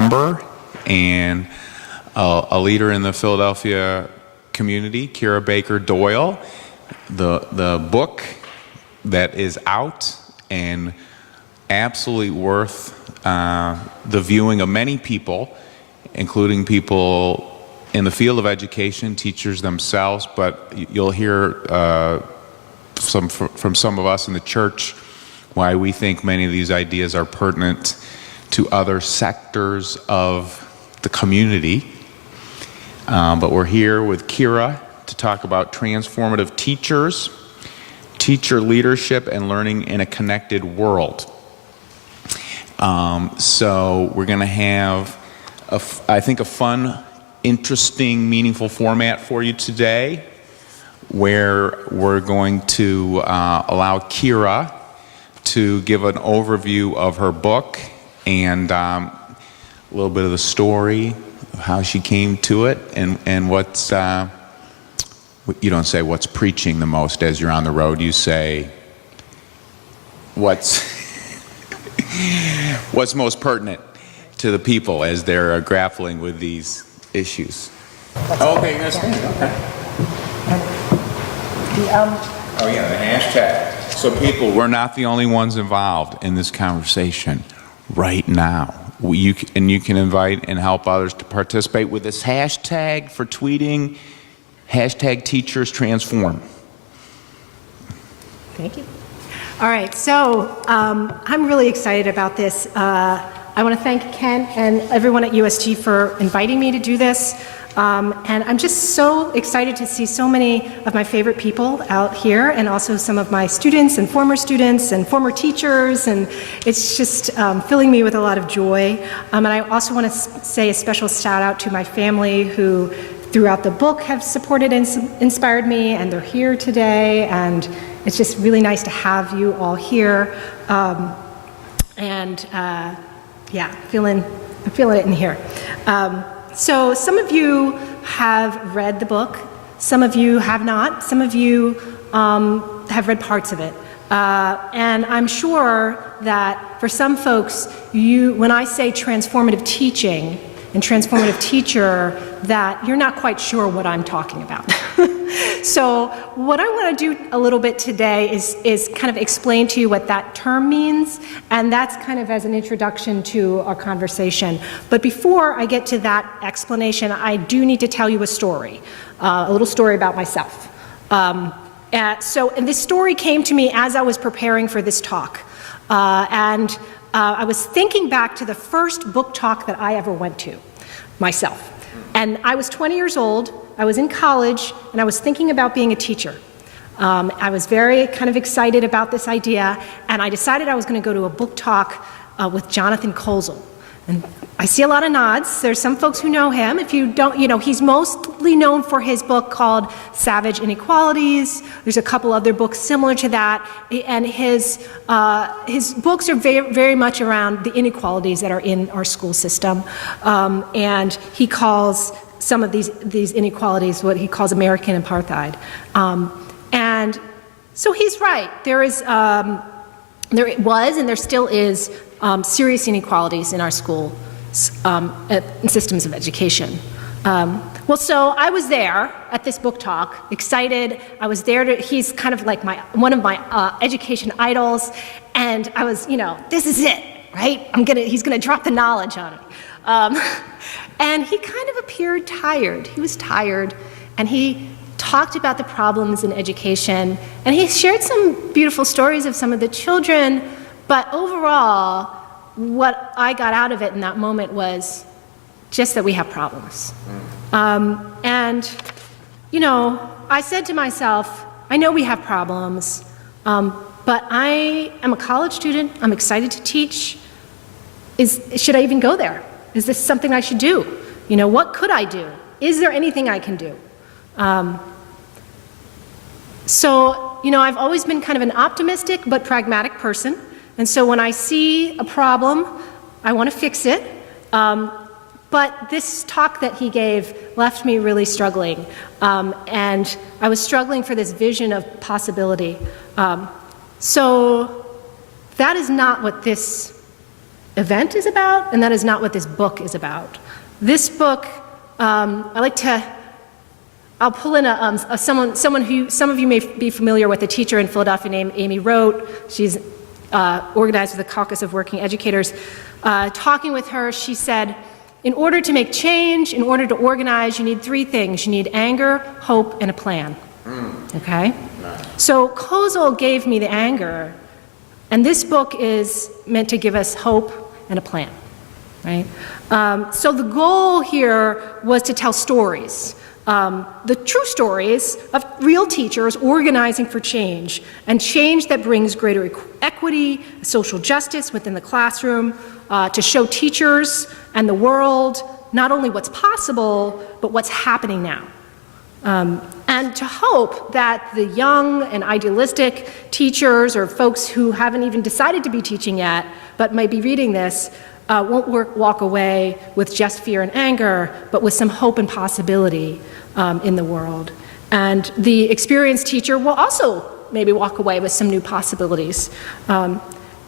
member and a leader in the Philadelphia community, Kira Baker-Doyle. The book that is out and absolutely worth the viewing of many people, including people in the field of education, teachers themselves, but you'll hear from some of us in the church why we think many of these ideas are pertinent to other sectors of the community. But we're here with Kira to talk about transformative teachers, teacher leadership, and learning in a connected world. So we're going to have, I think, a fun, interesting, meaningful format for you today, where we're going to allow Kira to give an overview of her book and a little bit of the story of how she came to it, and what's, you don't say what's preaching the most as you're on the road, you say what's what's most pertinent to the people as they're grappling with these issues. Okay, you're gonna stand. Okay. Oh yeah, the hashtag. So people, we're not the only ones involved in this conversation right now. You can invite and help others to participate with this hashtag for tweeting, hashtag Teachers Transform. Thank you. All right, so I'm really excited about this. I want to thank Ken and everyone at USG for inviting me to do this. And I'm just so excited to see so many of my favorite people out here, and also some of my students and former teachers, and it's just filling me with a lot of joy. And I also want to say a special shout out to my family who throughout the book have supported and inspired me, and they're here today, and it's just really nice to have you all here. Yeah, feeling it in here. So some of you have read the book, some of you have not, some of you have read parts of it. And I'm sure that for some folks, when I say transformative teaching and transformative teacher, that you're not quite sure what I'm talking about. So what I want to do a little bit today is kind of explain to you what that term means, and that's kind of as an introduction to our conversation. But before I get to that explanation, I do need to tell you a story, a little story about myself. And this story came to me as I was preparing for this talk. I was thinking back to the first book talk that I ever went to myself. And I was 20 years old, I was in college, and I was thinking about being a teacher. I was very kind of excited about this idea, and I decided I was going to go to a book talk with Jonathan Kozol. And I see a lot of nods. There's some folks who know him. If you don't, he's mostly known for his book called Savage Inequalities. There's a couple other books similar to that, and his books are very, very much around the inequalities that are in our school system. And he calls some of these inequalities what he calls American apartheid. And so he's right. There was and there still is serious inequalities in our school systems of education. So I was there at this book talk, excited. I was there he's kind of like one of my education idols, and I was, this is it, right? He's gonna drop the knowledge on me. And he kind of appeared tired. He was tired, and he talked about the problems in education, and he shared some beautiful stories of some of the children, but overall, what I got out of it in that moment was just that we have problems. I said to myself, I know we have problems, but I am a college student, I'm excited to teach. Should I even go there? Is this something I should do? What could I do? Is there anything I can do? I've always been kind of an optimistic but pragmatic person. And so when I see a problem, I want to fix it. But this talk that he gave left me really struggling. And I was struggling for this vision of possibility. So that is not what this event is about, and that is not what this book is about. This book, I'll pull in someone who some of you may be familiar with, a teacher in Philadelphia named Amy Rote. She's organized with the Caucus of Working Educators. Talking with her, she said, in order to make change, in order to organize, you need three things. You need anger, hope, and a plan. Okay? So Kozel gave me the anger, and this book is meant to give us hope and a plan, right? So the goal here was to tell stories. The true stories of real teachers organizing for change, and change that brings greater equity, social justice within the classroom, to show teachers and the world not only what's possible, but what's happening now. And to hope that the young and idealistic teachers or folks who haven't even decided to be teaching yet, but might be reading this, won't walk away with just fear and anger, but with some hope and possibility in the world. And the experienced teacher will also maybe walk away with some new possibilities.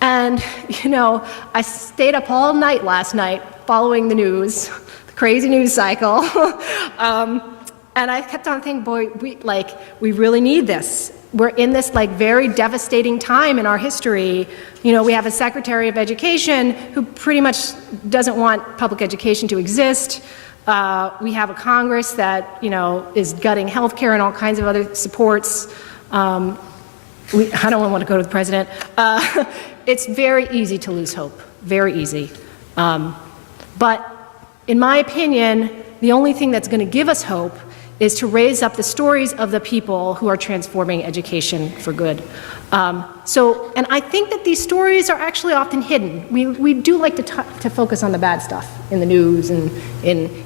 And, you know, I stayed up all night last night following the news, the crazy news cycle. And I kept on thinking, boy, we really need this. We're in this very devastating time in our history. You know, we have a Secretary of Education who pretty much doesn't want public education to exist. We have a Congress that, you know, is gutting healthcare and all kinds of other supports. I don't want to go to the president. It's very easy to lose hope, very easy. But in my opinion, the only thing that's going to give us hope is to raise up the stories of the people who are transforming education for good. And I think that these stories are actually often hidden. We do like to focus on the bad stuff in the news and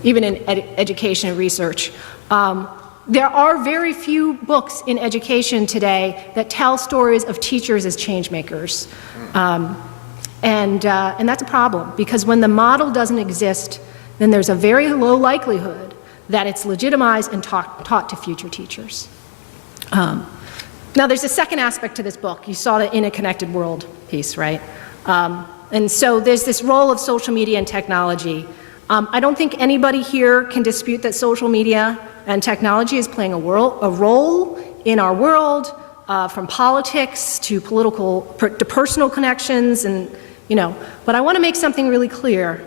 even in education and research. There are very few books in education today that tell stories of teachers as change makers. And that's a problem, because when the model doesn't exist, then there's a very low likelihood that it's legitimized and taught to future teachers. Now, there's a second aspect to this book. You saw the In a Connected World piece, right? And so there's this role of social media and technology. I don't think anybody here can dispute that social media and technology is playing a role in our world, from politics to to personal connections, and, you know. But I want to make something really clear.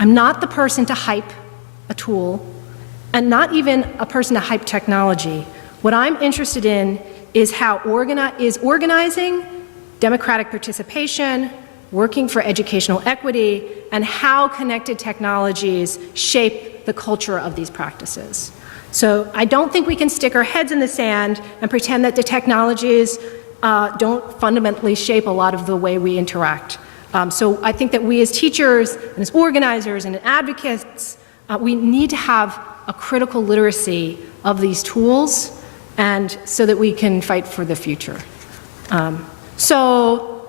I'm not the person to hype a tool, and not even a person to hype technology. What I'm interested in is how organizing, democratic participation, working for educational equity, and how connected technologies shape the culture of these practices. So I don't think we can stick our heads in the sand and pretend that the technologies don't fundamentally shape a lot of the way we interact. So I think that we as teachers and as organizers and advocates, we need to have a critical literacy of these tools, and so that we can fight for the future. So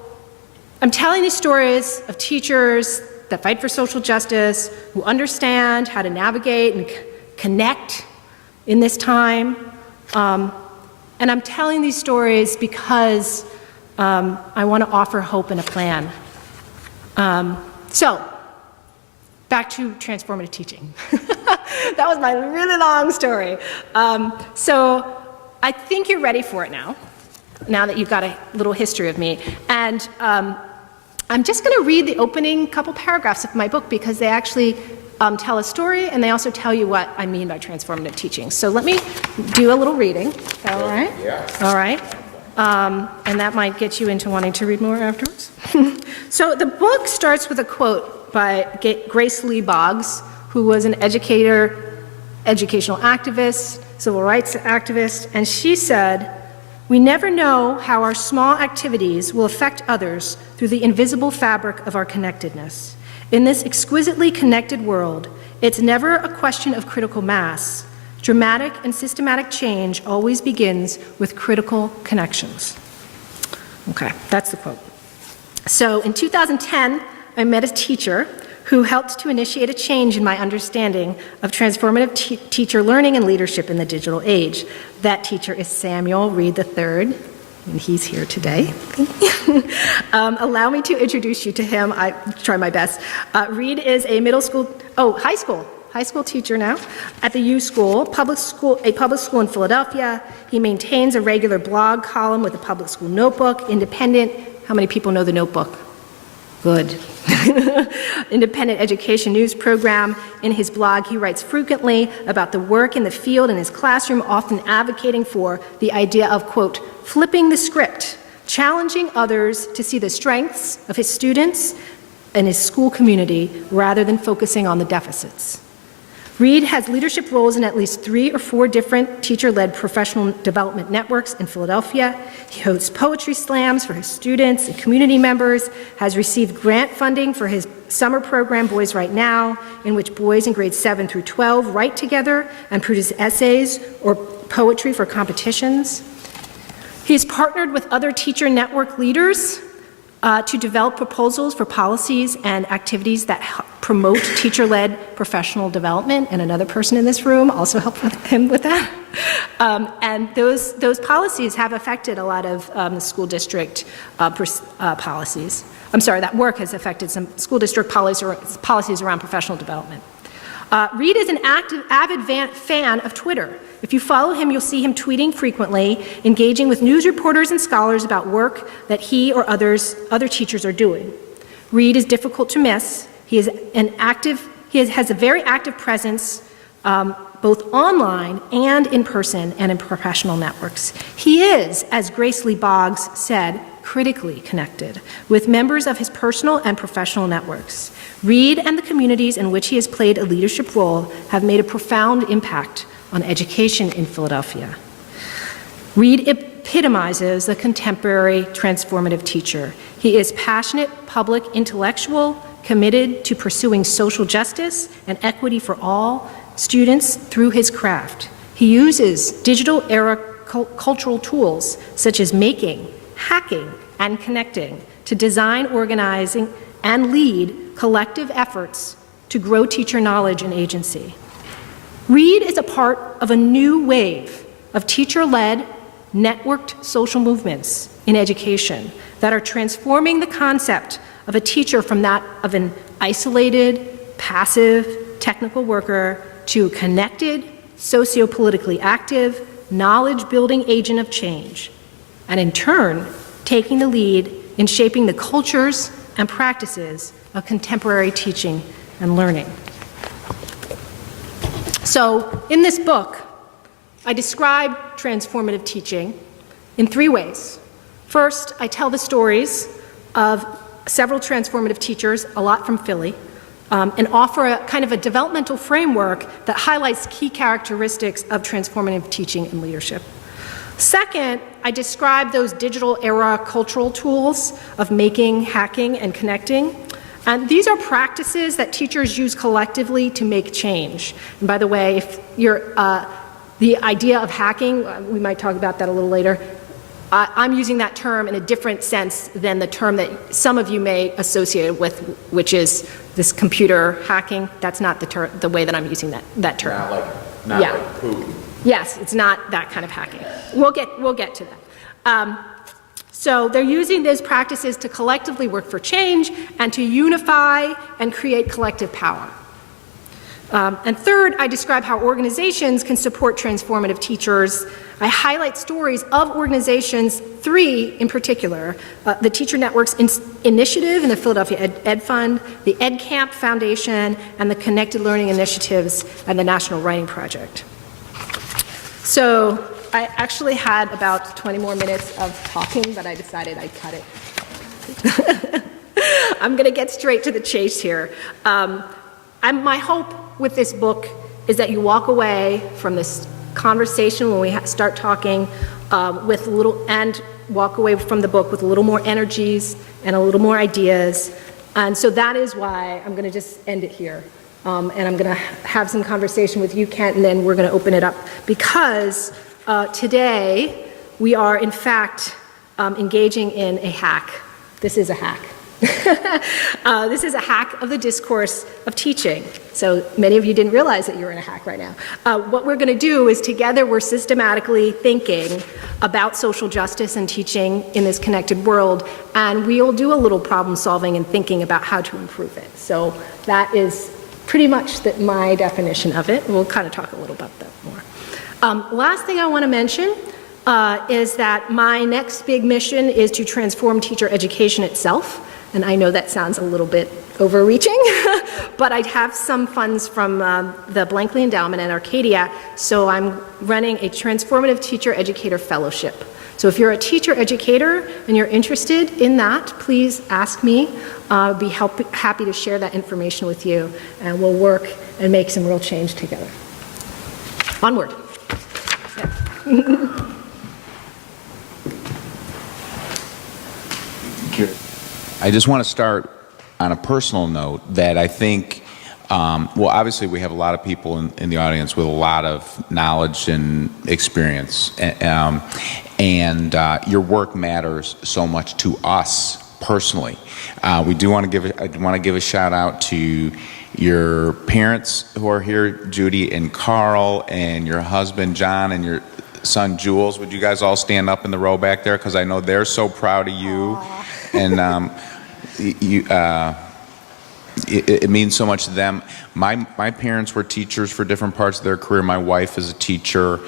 I'm telling these stories of teachers that fight for social justice, who understand how to navigate and connect in this time. And I'm telling these stories because I want to offer hope and a plan. So, back to transformative teaching. That was my really long story. So I think you're ready for it now that you've got a little history of me. And I'm just going to read the opening couple paragraphs of my book, because they actually tell a story, and they also tell you what I mean by transformative teaching. So let me do a little reading. Is that all right? Yeah. All right. And that might get you into wanting to read more afterwards. So the book starts with a quote by Grace Lee Boggs, who was an educator, educational activist, civil rights activist, and she said, "We never know how our small activities will affect others through the invisible fabric of our connectedness. In this exquisitely connected world, it's never a question of critical mass. Dramatic and systematic change always begins with critical connections." Okay, that's the quote. So in 2010, I met a teacher who helped to initiate a change in my understanding of transformative teacher learning and leadership in the digital age. That teacher is Samuel Reed III. and he's here today. Allow me to introduce you to him. I try my best. Reed is a high school teacher now at the U School, a public school in Philadelphia. He maintains a regular blog column with a public school notebook, independent. How many people know the notebook? Good. Independent education news program. In his blog, he writes frequently about the work in the field in his classroom, often advocating for the idea of, quote, flipping the script, challenging others to see the strengths of his students and his school community rather than focusing on the deficits. Reed has leadership roles in at least 3 or 4 different teacher-led professional development networks in Philadelphia. He hosts poetry slams for his students and community members, has received grant funding for his summer program, Boys Write Now, in which boys in grades 7 through 12 write together and produce essays or poetry for competitions. He's partnered with other teacher network leaders to develop proposals for policies and activities that promote teacher-led professional development, and another person in this room also helped him with that. And those policies have affected a lot of the school district policies. I'm sorry, that work has affected some school district policies around professional development. Reed is an avid fan of Twitter. If you follow him, you'll see him tweeting frequently, engaging with news reporters and scholars about work that he or other teachers are doing. Reed is difficult to miss. He has a very active presence both online and in person and in professional networks. He is, as Grace Lee Boggs said, critically connected with members of his personal and professional networks. Reed and the communities in which he has played a leadership role have made a profound impact on education in Philadelphia. Reed epitomizes the contemporary transformative teacher. He is passionate, public intellectual, committed to pursuing social justice and equity for all students through his craft. He uses digital era cultural tools such as making, hacking, and connecting to design, organizing, and lead collective efforts to grow teacher knowledge and agency. Reed is a part of a new wave of teacher-led, networked social movements in education that are transforming the concept of a teacher from that of an isolated, passive, technical worker to a connected, socio-politically active, knowledge-building agent of change, and in turn, taking the lead in shaping the cultures and practices of contemporary teaching and learning. So, in this book, I describe transformative teaching in 3 ways. First, I tell the stories of several transformative teachers, a lot from Philly, and offer a kind of a developmental framework that highlights key characteristics of transformative teaching and leadership. Second, I describe those digital era cultural tools of making, hacking, and connecting. And these are practices that teachers use collectively to make change. And by the way, if you're, the idea of hacking, we might talk about that a little later. I'm using that term in a different sense than the term that some of you may associate it with, which is this computer hacking. That's not the way that I'm using that term. Not like Putin. Yes, it's not that kind of hacking. We'll get to that. So they're using those practices to collectively work for change and to unify and create collective power. And third, I describe how organizations can support transformative teachers. I highlight stories of organizations, 3 in particular, the Teacher Networks Initiative and the Philadelphia Ed Fund, the Ed Camp Foundation, and the Connected Learning Initiatives and the National Writing Project. So I actually had about 20 more minutes of talking, but I decided I'd cut it. I'm going to get straight to the chase here. My hope with this book is that you walk away from this conversation when we start talking and walk away from the book with a little more energies and a little more ideas. And so that is why I'm going to just end it here. And I'm going to have some conversation with you, Kent, and then we're going to open it up. Because today we are, in fact, engaging in a hack. This is a hack. This is a hack of the discourse of teaching. So many of you didn't realize that you're in a hack right now. What we're going to do is together we're systematically thinking about social justice and teaching in this connected world, and we'll do a little problem solving and thinking about how to improve it. So that is pretty much my definition of it. We'll kind of talk a little about that more. Last thing I want to mention is that my next big mission is to transform teacher education itself. And I know that sounds a little bit overreaching, but I have some funds from the Blankley Endowment and Arcadia, so I'm running a Transformative Teacher Educator Fellowship. So if you're a teacher educator and you're interested in that, please ask me. I'll be happy to share that information with you, and we'll work and make some real change together. Onward. Yeah. I just want to start on a personal note that I think, well, obviously we have a lot of people in the audience with a lot of knowledge and experience, and your work matters so much to us personally. We do want to give a shout out to your parents who are here, Judy and Carl, and your husband John, and your son Jules. Would you guys all stand up in the row back there, because I know they're so proud of you. Aww. And it means so much to them. My parents were teachers for different parts of their career. My wife is a teacher.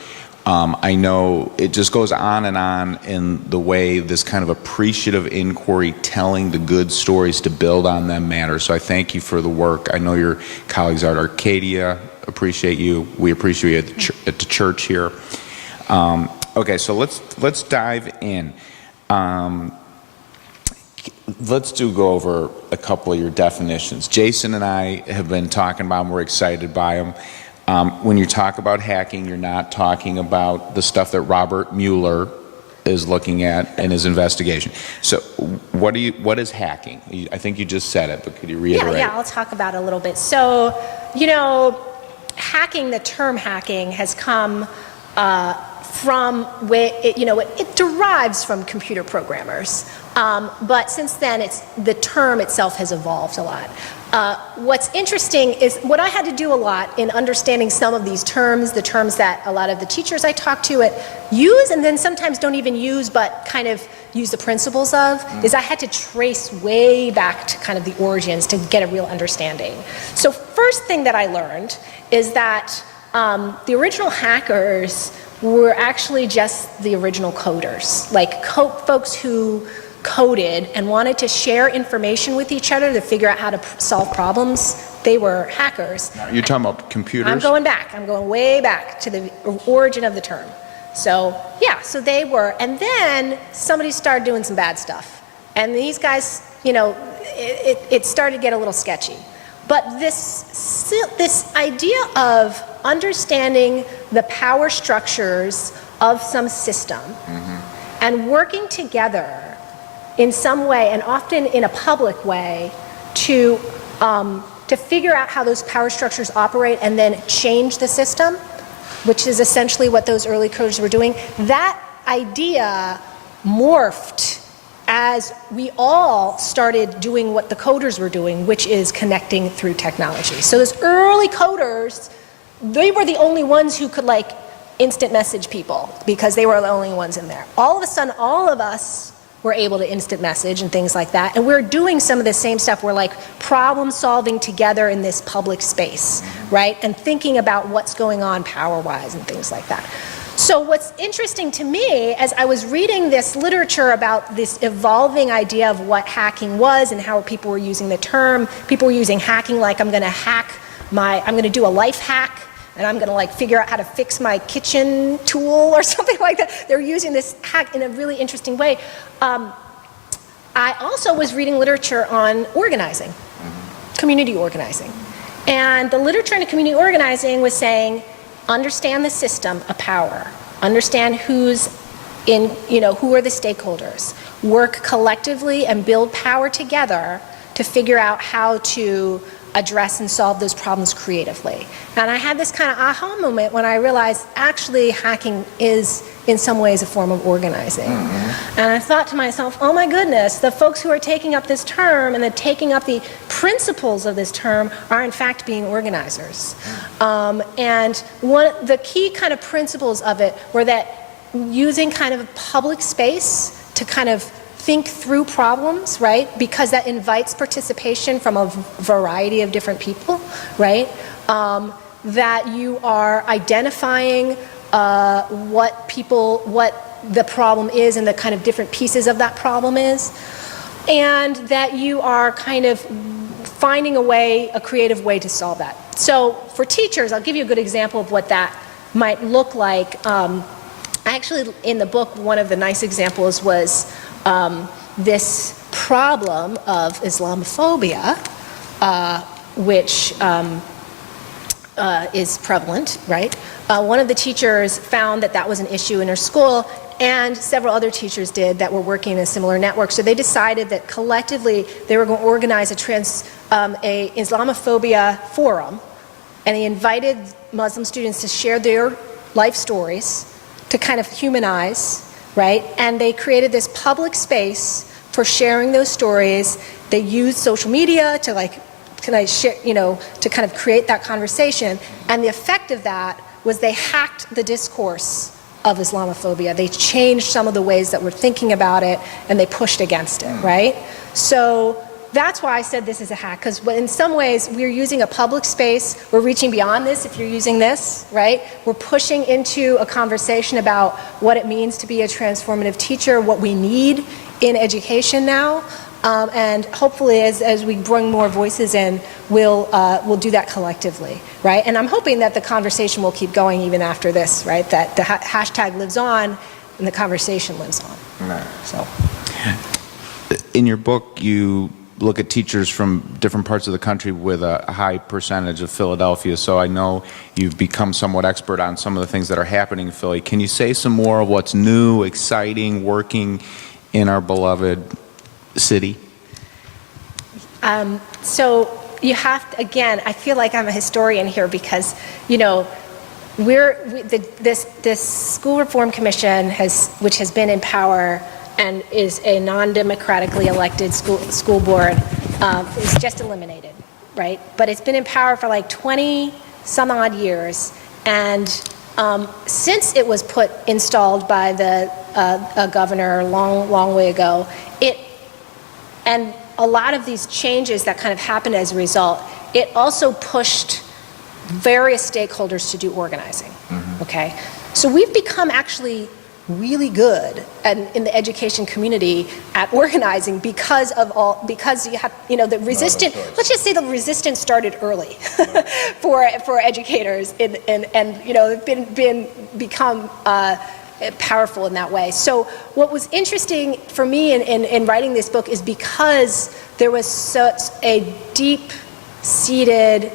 I know it just goes on and on in the way this kind of appreciative inquiry, telling the good stories to build on them, matters. So I thank you for the work. I know your colleagues at Arcadia appreciate you. We appreciate you at the church here. Okay, so let's dive in. Let's go over a couple of your definitions. Jason and I have been talking about them. We're excited by them. When you talk about hacking, you're not talking about the stuff that Robert Mueller is looking at in his investigation. So what is hacking? I think you just said it, but could you reiterate? Yeah, I'll talk about it a little bit. So, hacking, the term hacking has come from where it derives from computer programmers. But since then, the term itself has evolved a lot. What's interesting is what I had to do a lot in understanding some of these terms, the terms that a lot of the teachers I talk to use and then sometimes don't even use but kind of use the principles of, is I had to trace way back to kind of the origins to get a real understanding. So first thing that I learned is that the original hackers were actually just the original coders, like folks who coded and wanted to share information with each other to figure out how to solve problems. They were hackers. Now, you're talking about computers? I'm going way back to the origin of the term. So yeah, so they were, and then somebody started doing some bad stuff. And these guys, it started to get a little sketchy. But this idea of understanding the power structures of some system and working together in some way, and often in a public way, to figure out how those power structures operate and then change the system, which is essentially what those early coders were doing. That idea morphed as we all started doing what the coders were doing, which is connecting through technology. So those early coders, they were the only ones who could instant message people because they were the only ones in there. All of a sudden, all of us were able to instant message and things like that. And we're doing some of the same stuff. We're problem solving together in this public space, right? And thinking about what's going on power-wise and things like that. So what's interesting to me, as I was reading this literature about this evolving idea of what hacking was and how people were using the term, people were using hacking like I'm going to do a life hack, and I'm going to figure out how to fix my kitchen tool or something like that. They're using this hack in a really interesting way. I also was reading literature on organizing, community organizing. And the literature in community organizing was saying, understand the system of power, understand who are the stakeholders, work collectively and build power together to figure out how to address and solve those problems creatively. And I had this kind of aha moment when I realized actually hacking is in some ways a form of organizing. And I thought to myself, oh my goodness, the folks who are taking up this term and taking up the principles of this term are in fact being organizers. And the key kind of principles of it were that using kind of public space to kind of think through problems, right? Because that invites participation from a variety of different people, right? That you are identifying what the problem is and the kind of different pieces of that problem is, and that you are kind of finding a creative way to solve that. So for teachers, I'll give you a good example of what that might look like. Actually, in the book, one of the nice examples was this problem of Islamophobia, which is prevalent, right? One of the teachers found that was an issue in her school, and several other teachers did that were working in a similar network. So they decided that collectively they were going to organize a Islamophobia forum, and they invited Muslim students to share their life stories to kind of humanize, right? And they created this public space for sharing those stories. They used social media to to kind of create that conversation. And the effect of that was they hacked the discourse of Islamophobia. They changed some of the ways that we're thinking about it, and they pushed against it, right? So that's why I said this is a hack, because in some ways we're using a public space, we're reaching beyond this if you're using this, right? We're pushing into a conversation about what it means to be a transformative teacher, what we need in education now, and hopefully as we bring more voices in, we'll do that collectively, right? And I'm hoping that the conversation will keep going even after this, right? That the hashtag lives on and the conversation lives on. Right. So, in your book, you look at teachers from different parts of the country with a high percentage of Philadelphia, so I know you've become somewhat expert on some of the things that are happening in Philly. Can you say some more of what's new, exciting, working in our beloved city? So you have to, again, I feel like I'm a historian here because, this School Reform Commission which has been in power and is a non-democratically elected school board, is just eliminated, right? But it's been in power for like 20 some odd years, and since it was installed by a governor a long way ago, and a lot of these changes that kind of happened as a result, it also pushed various stakeholders to do organizing, okay? So we've become actually really good in the education community at organizing because you have, the resistance, let's just say the resistance started early for educators and become powerful in that way. So what was interesting for me in writing this book is because there was such a deep-seated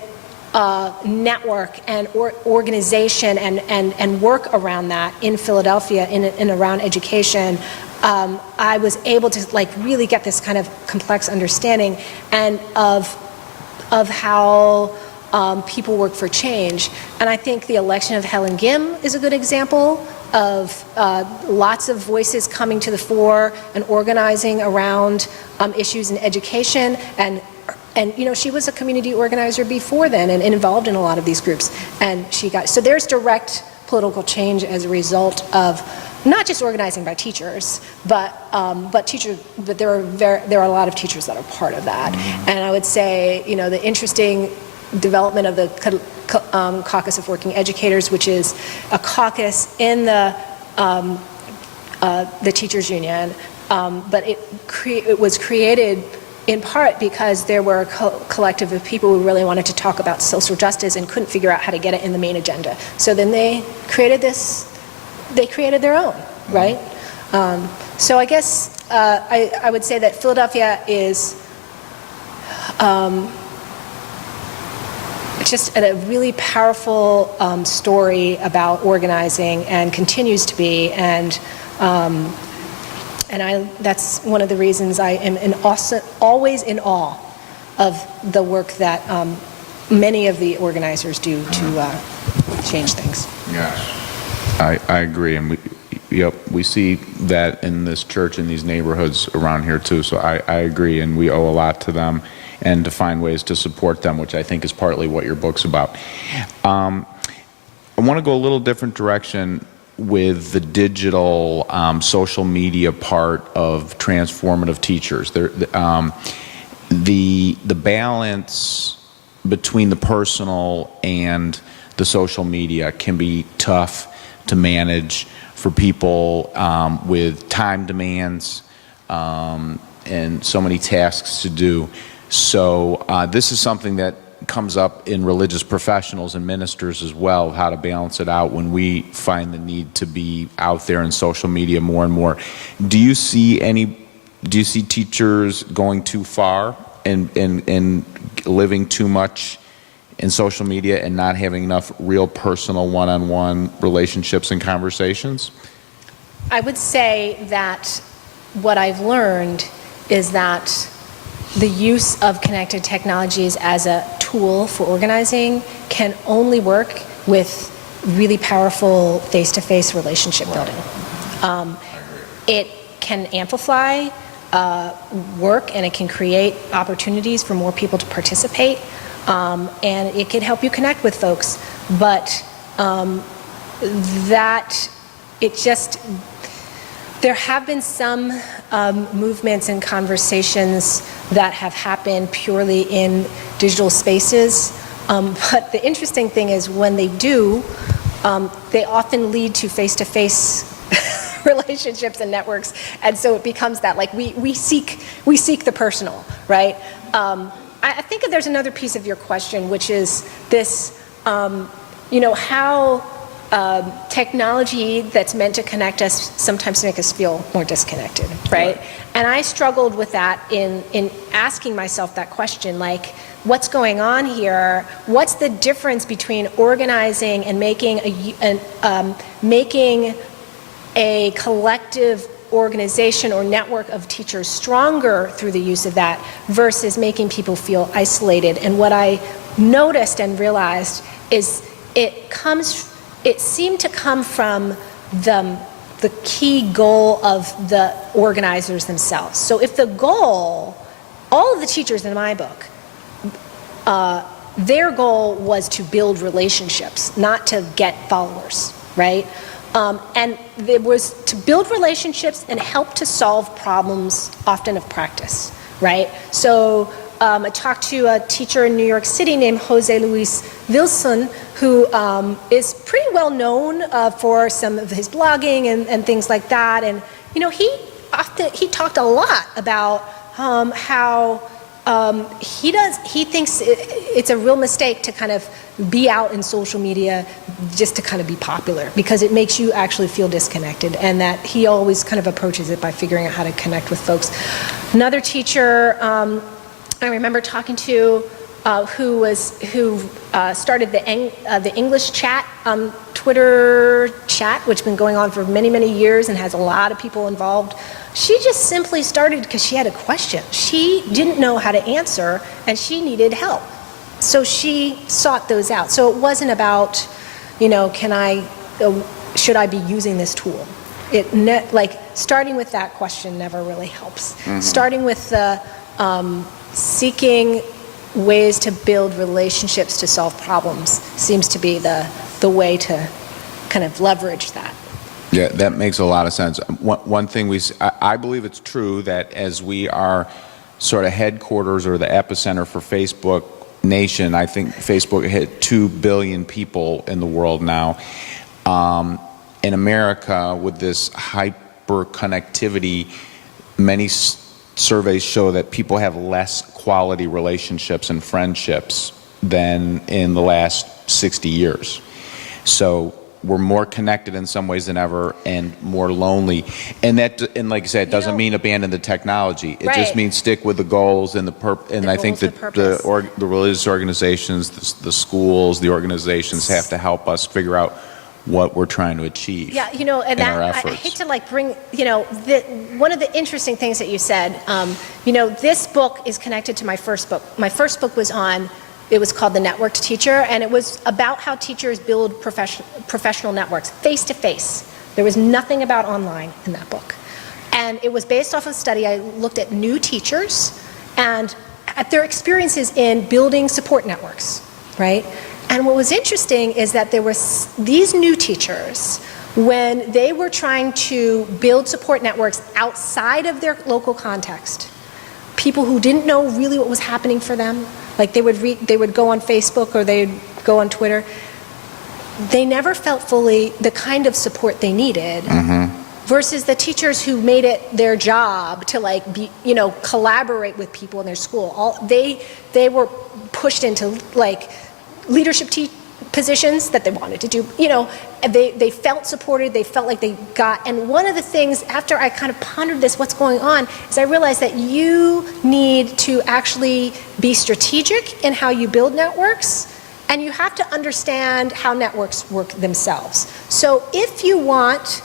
network and organization and work around that in Philadelphia and around education, I was able to really get this kind of complex understanding and of how people work for change. And I think the election of Helen Gim is a good example of lots of voices coming to the fore and organizing around issues in education, and she was a community organizer before then and involved in a lot of these groups, and so there's direct political change as a result of not just organizing by teachers, but there are a lot of teachers that are part of that. And I would say the interesting development of the Caucus of Working Educators, which is a caucus in the teachers union, but it was created in part because there were a collective of people who really wanted to talk about social justice and couldn't figure out how to get it in the main agenda. So then they created their own, right? So I guess I would say that Philadelphia is just a really powerful story about organizing, and continues to be, and that's one of the reasons I am always in awe of the work that many of the organizers do to change things. Yes. I agree, and we see that in this church, in these neighborhoods around here too, so I agree, and we owe a lot to them, and to find ways to support them, which I think is partly what your book's about. I want to go a little different direction with the digital social media part of Transformative Teachers. The balance between the personal and the social media can be tough to manage for people with time demands and so many tasks to do. So this is something that comes up in religious professionals and ministers as well, how to balance it out when we find the need to be out there in social media more and more. Do you see teachers going too far and living too much in social media and not having enough real personal one-on-one relationships and conversations? I would say that what I've learned is that the use of connected technologies as a tool for organizing can only work with really powerful face-to-face relationship building. It can amplify work, and it can create opportunities for more people to participate, and it can help you connect with folks, but there have been some movements and conversations that have happened purely in digital spaces, but the interesting thing is when they do, they often lead to face-to-face relationships and networks, and so it becomes that like we seek the personal, right? I think that there's another piece of your question, which is this, how technology that's meant to connect us sometimes make us feel more disconnected, right? And I struggled with that in asking myself that question, like, what's going on here? What's the difference between organizing and making a collective organization or network of teachers stronger through the use of that versus making people feel isolated? And what I noticed and realized is it seemed to come from the key goal of the organizers themselves. So if the goal, all of the teachers in my book, their goal was to build relationships, not to get followers, right? And it was to build relationships and help to solve problems, often of practice, right? So I talked to a teacher in New York City named Jose Luis Vilson, who is pretty well known for some of his blogging and things like that. And he talked a lot about how he thinks it's a real mistake to kind of be out in social media just to kind of be popular, because it makes you actually feel disconnected, and that he always kind of approaches it by figuring out how to connect with folks. Another teacher I remember talking to who started the English chat, Twitter chat, which has been going on for many, many years and has a lot of people involved. She just simply started because she had a question. She didn't know how to answer, and she needed help. So she sought those out. So it wasn't about, should I be using this tool? Starting with that question never really helps. Mm-hmm. Starting with the seeking ways to build relationships to solve problems seems to be the way to kind of leverage that. Yeah, that makes a lot of sense. One thing I believe it's true that as we are sort of headquarters or the epicenter for Facebook Nation, I think Facebook hit 2 billion people in the world now. In America, with this hyper connectivity, many surveys show that people have less quality relationships and friendships than in the last 60 years. So we're more connected in some ways than ever and more lonely. And like I said, it doesn't mean abandon the technology. It just means stick with the goals and I think that the religious organizations, the schools, the organizations have to help us figure out what we're trying to achieve. Yeah, you know, and in our that, I efforts. hate to like bring, you know, one of the interesting things that you said, you know, this book is connected to my first book. My first book was on, it was called The Networked Teacher, and it was about how teachers build professional networks, face to face. There was nothing about online in that book. And it was based off of a study. I looked at new teachers and at their experiences in building support networks, right? And what was interesting is that there were these new teachers, when they were trying to build support networks outside of their local context, people who didn't know really what was happening for them, like they would go on Facebook or they'd go on Twitter, they never felt fully the kind of support they needed. Versus the teachers who made it their job to like be, you know, collaborate with people in their school. They were pushed into like leadership positions that they wanted to do, you know, they felt supported, they felt like they got, and one of the things after I kind of pondered this, what's going on, is I realized that you need to actually be strategic in how you build networks, and you have to understand how networks work themselves. So if you want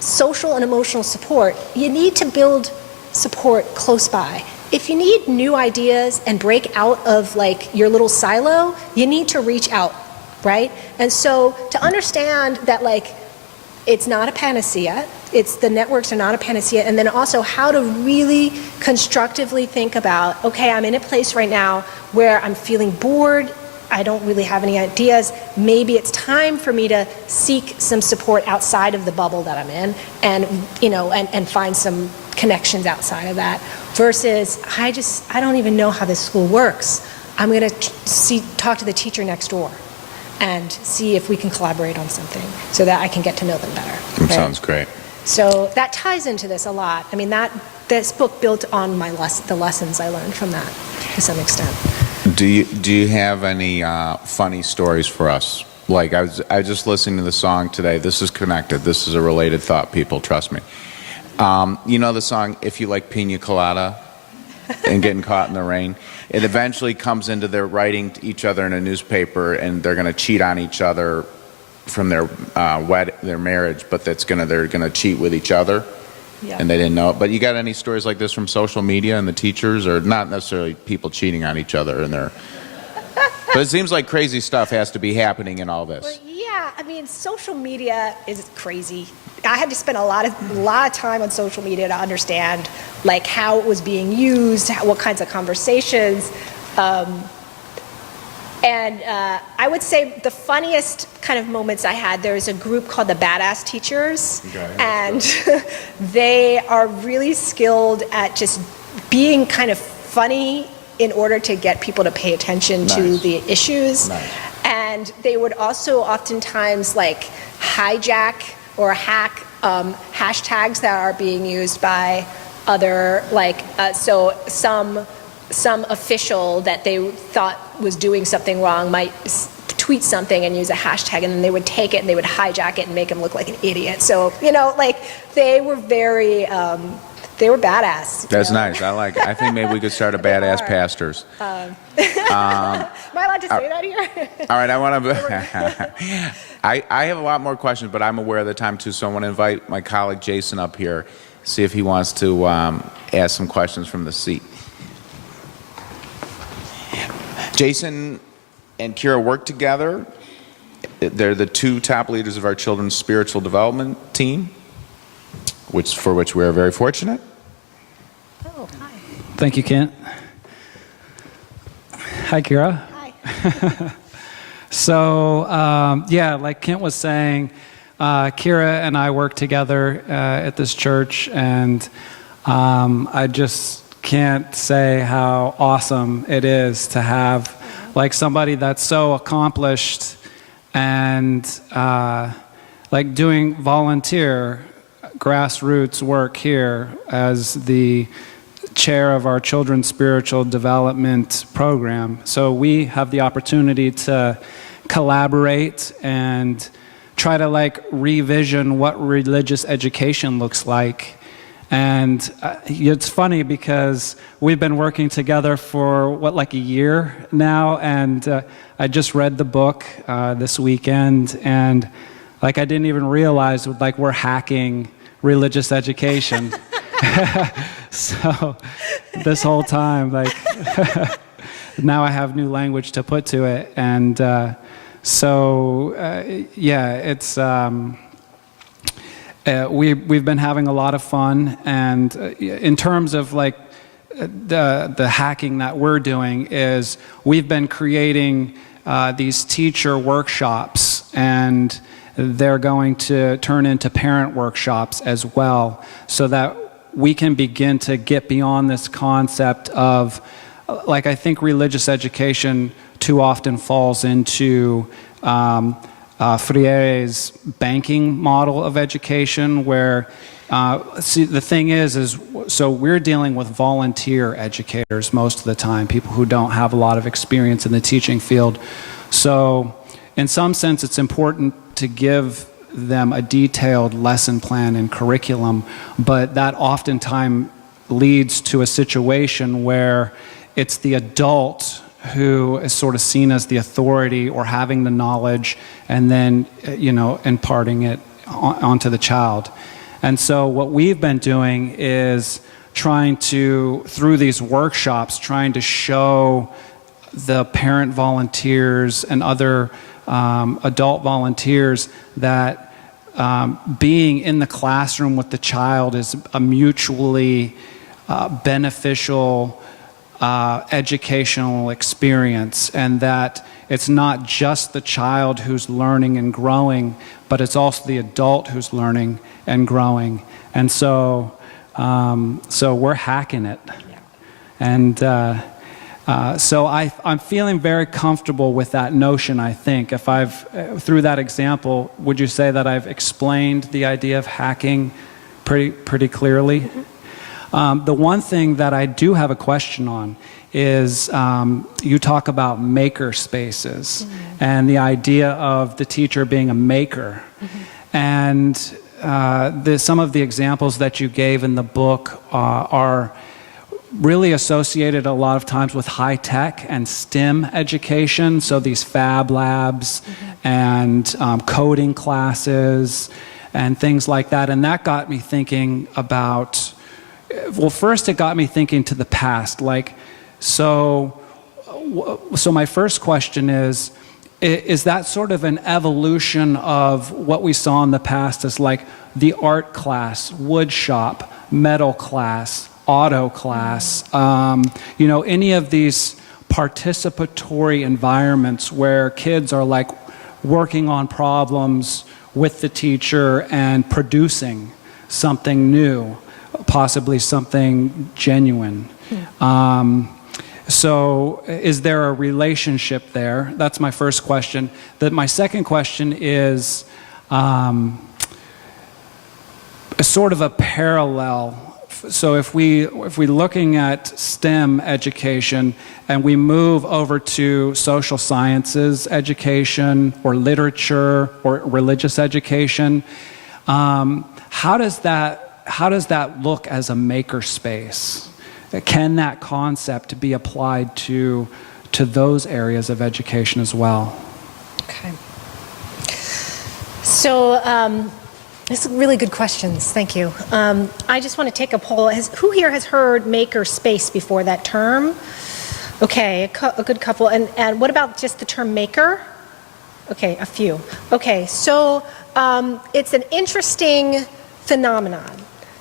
social and emotional support, you need to build support close by. If you need new ideas and break out of like your little silo, you need to reach out, right? And so to understand that like it's not a panacea, the networks are not a panacea, and then also how to really constructively think about, okay, I'm in a place right now where I'm feeling bored, I don't really have any ideas, maybe it's time for me to seek some support outside of the bubble that I'm in, and you know, and find some connections outside of that, versus I don't even know how this school works. I'm going to talk to the teacher next door and see if we can collaborate on something so that I can get to know them better. That sounds great. So that ties into this a lot. I mean, this book built on the lessons I learned from that to some extent. Do you have any funny stories for us? Like I was just listening to the song today. This is connected. This is a related thought, people. Trust me. You know the song "If You Like Pina Colada" and getting caught in the rain. It eventually comes into their writing to each other in a newspaper, and they're going to cheat on each other from their marriage, but they're going to cheat with each other. Yeah. And they didn't know it. But you got any stories like this from social media and the teachers, or not necessarily people cheating on each other in their... But it seems like crazy stuff has to be happening in all this. Well, yeah, I mean, social media is crazy. I had to spend a lot of time on social media to understand like how it was being used, what kinds of conversations. And I would say the funniest kind of moments I had, there's a group called the Badass Teachers, and they are really skilled at just being kind of funny in order to get people to pay attention to the issues. And they would also oftentimes like hijack or hack hashtags that are being used by other, like, so some official that they thought was doing something wrong might tweet something and use a hashtag, and then they would take it and they would hijack it and make him look like an idiot. So, you know, like they were very, they were badass. That's nice. I think maybe we could start a Badass Pastors. Am I allowed to say that here? All right, I want to. I have a lot more questions, but I'm aware of the time too, so I want to invite my colleague Jason up here, see if he wants to ask some questions from the seat. Jason and Kira work together. They're the two top leaders of our children's spiritual development team, for which we are very fortunate. Oh, hi. Thank you, Kent. Hi, Kira. Hi. So, yeah, like Kent was saying, Kira and I work together at this church, and I just can't say how awesome it is to have like somebody that's so accomplished and like doing volunteer grassroots work here as the chair of our children's spiritual development program. So we have the opportunity to collaborate and try to like revision what religious education looks like. And it's funny because we've been working together for, like a year now, and I just read the book this weekend, and Like I didn't even realize like we're hacking religious education. So this whole time, like now I have new language to put to it. And yeah, it's we've been having a lot of fun. And in terms of like the hacking that we're doing is we've been creating these teacher workshops, and they're going to turn into parent workshops as well, so that we can begin to get beyond this concept of, like, I think religious education too often falls into Freire's banking model of education, where see, the thing is so we're dealing with volunteer educators most of the time, people who don't have a lot of experience in the teaching field. So in some sense, it's important to give them a detailed lesson plan and curriculum, but that oftentimes leads to a situation where it's the adult who is sort of seen as the authority or having the knowledge, and then, imparting it onto the child. And so what we've been doing is trying to, through these workshops, trying to show the parent volunteers and other adult volunteers that being in the classroom with the child is a mutually beneficial educational experience, and that it's not just the child who's learning and growing, but it's also the adult who's learning and growing. And so we're hacking it. And so I'm feeling very comfortable with that notion, I think. If through that example, would you say that I've explained the idea of hacking pretty clearly? Mm-hmm. The one thing that I do have a question on is you talk about maker spaces, mm-hmm. and the idea of the teacher being a maker. Mm-hmm. And some of the examples that you gave in the book are really associated a lot of times with high tech and STEM education. So these fab labs, mm-hmm. and coding classes and things like that. And that got me thinking about, well, first it got me thinking to the past. Like, so my first question is that sort of an evolution of what we saw in the past as like the art class, wood shop, metal class, auto class, any of these participatory environments where kids are like working on problems with the teacher and producing something new, possibly something genuine. So is there a relationship there? That's my first question. My second question is sort of a parallel. So if we're looking at STEM education and we move over to social sciences education or literature or religious education, how does that look as a maker space? Can that concept be applied to those areas of education as well? Okay. So these are really good questions. Thank you. I just want to take a poll. Who here has heard maker space before, that term? Okay, a good couple. And what about just the term maker? Okay, a few. Okay, so it's an interesting phenomenon.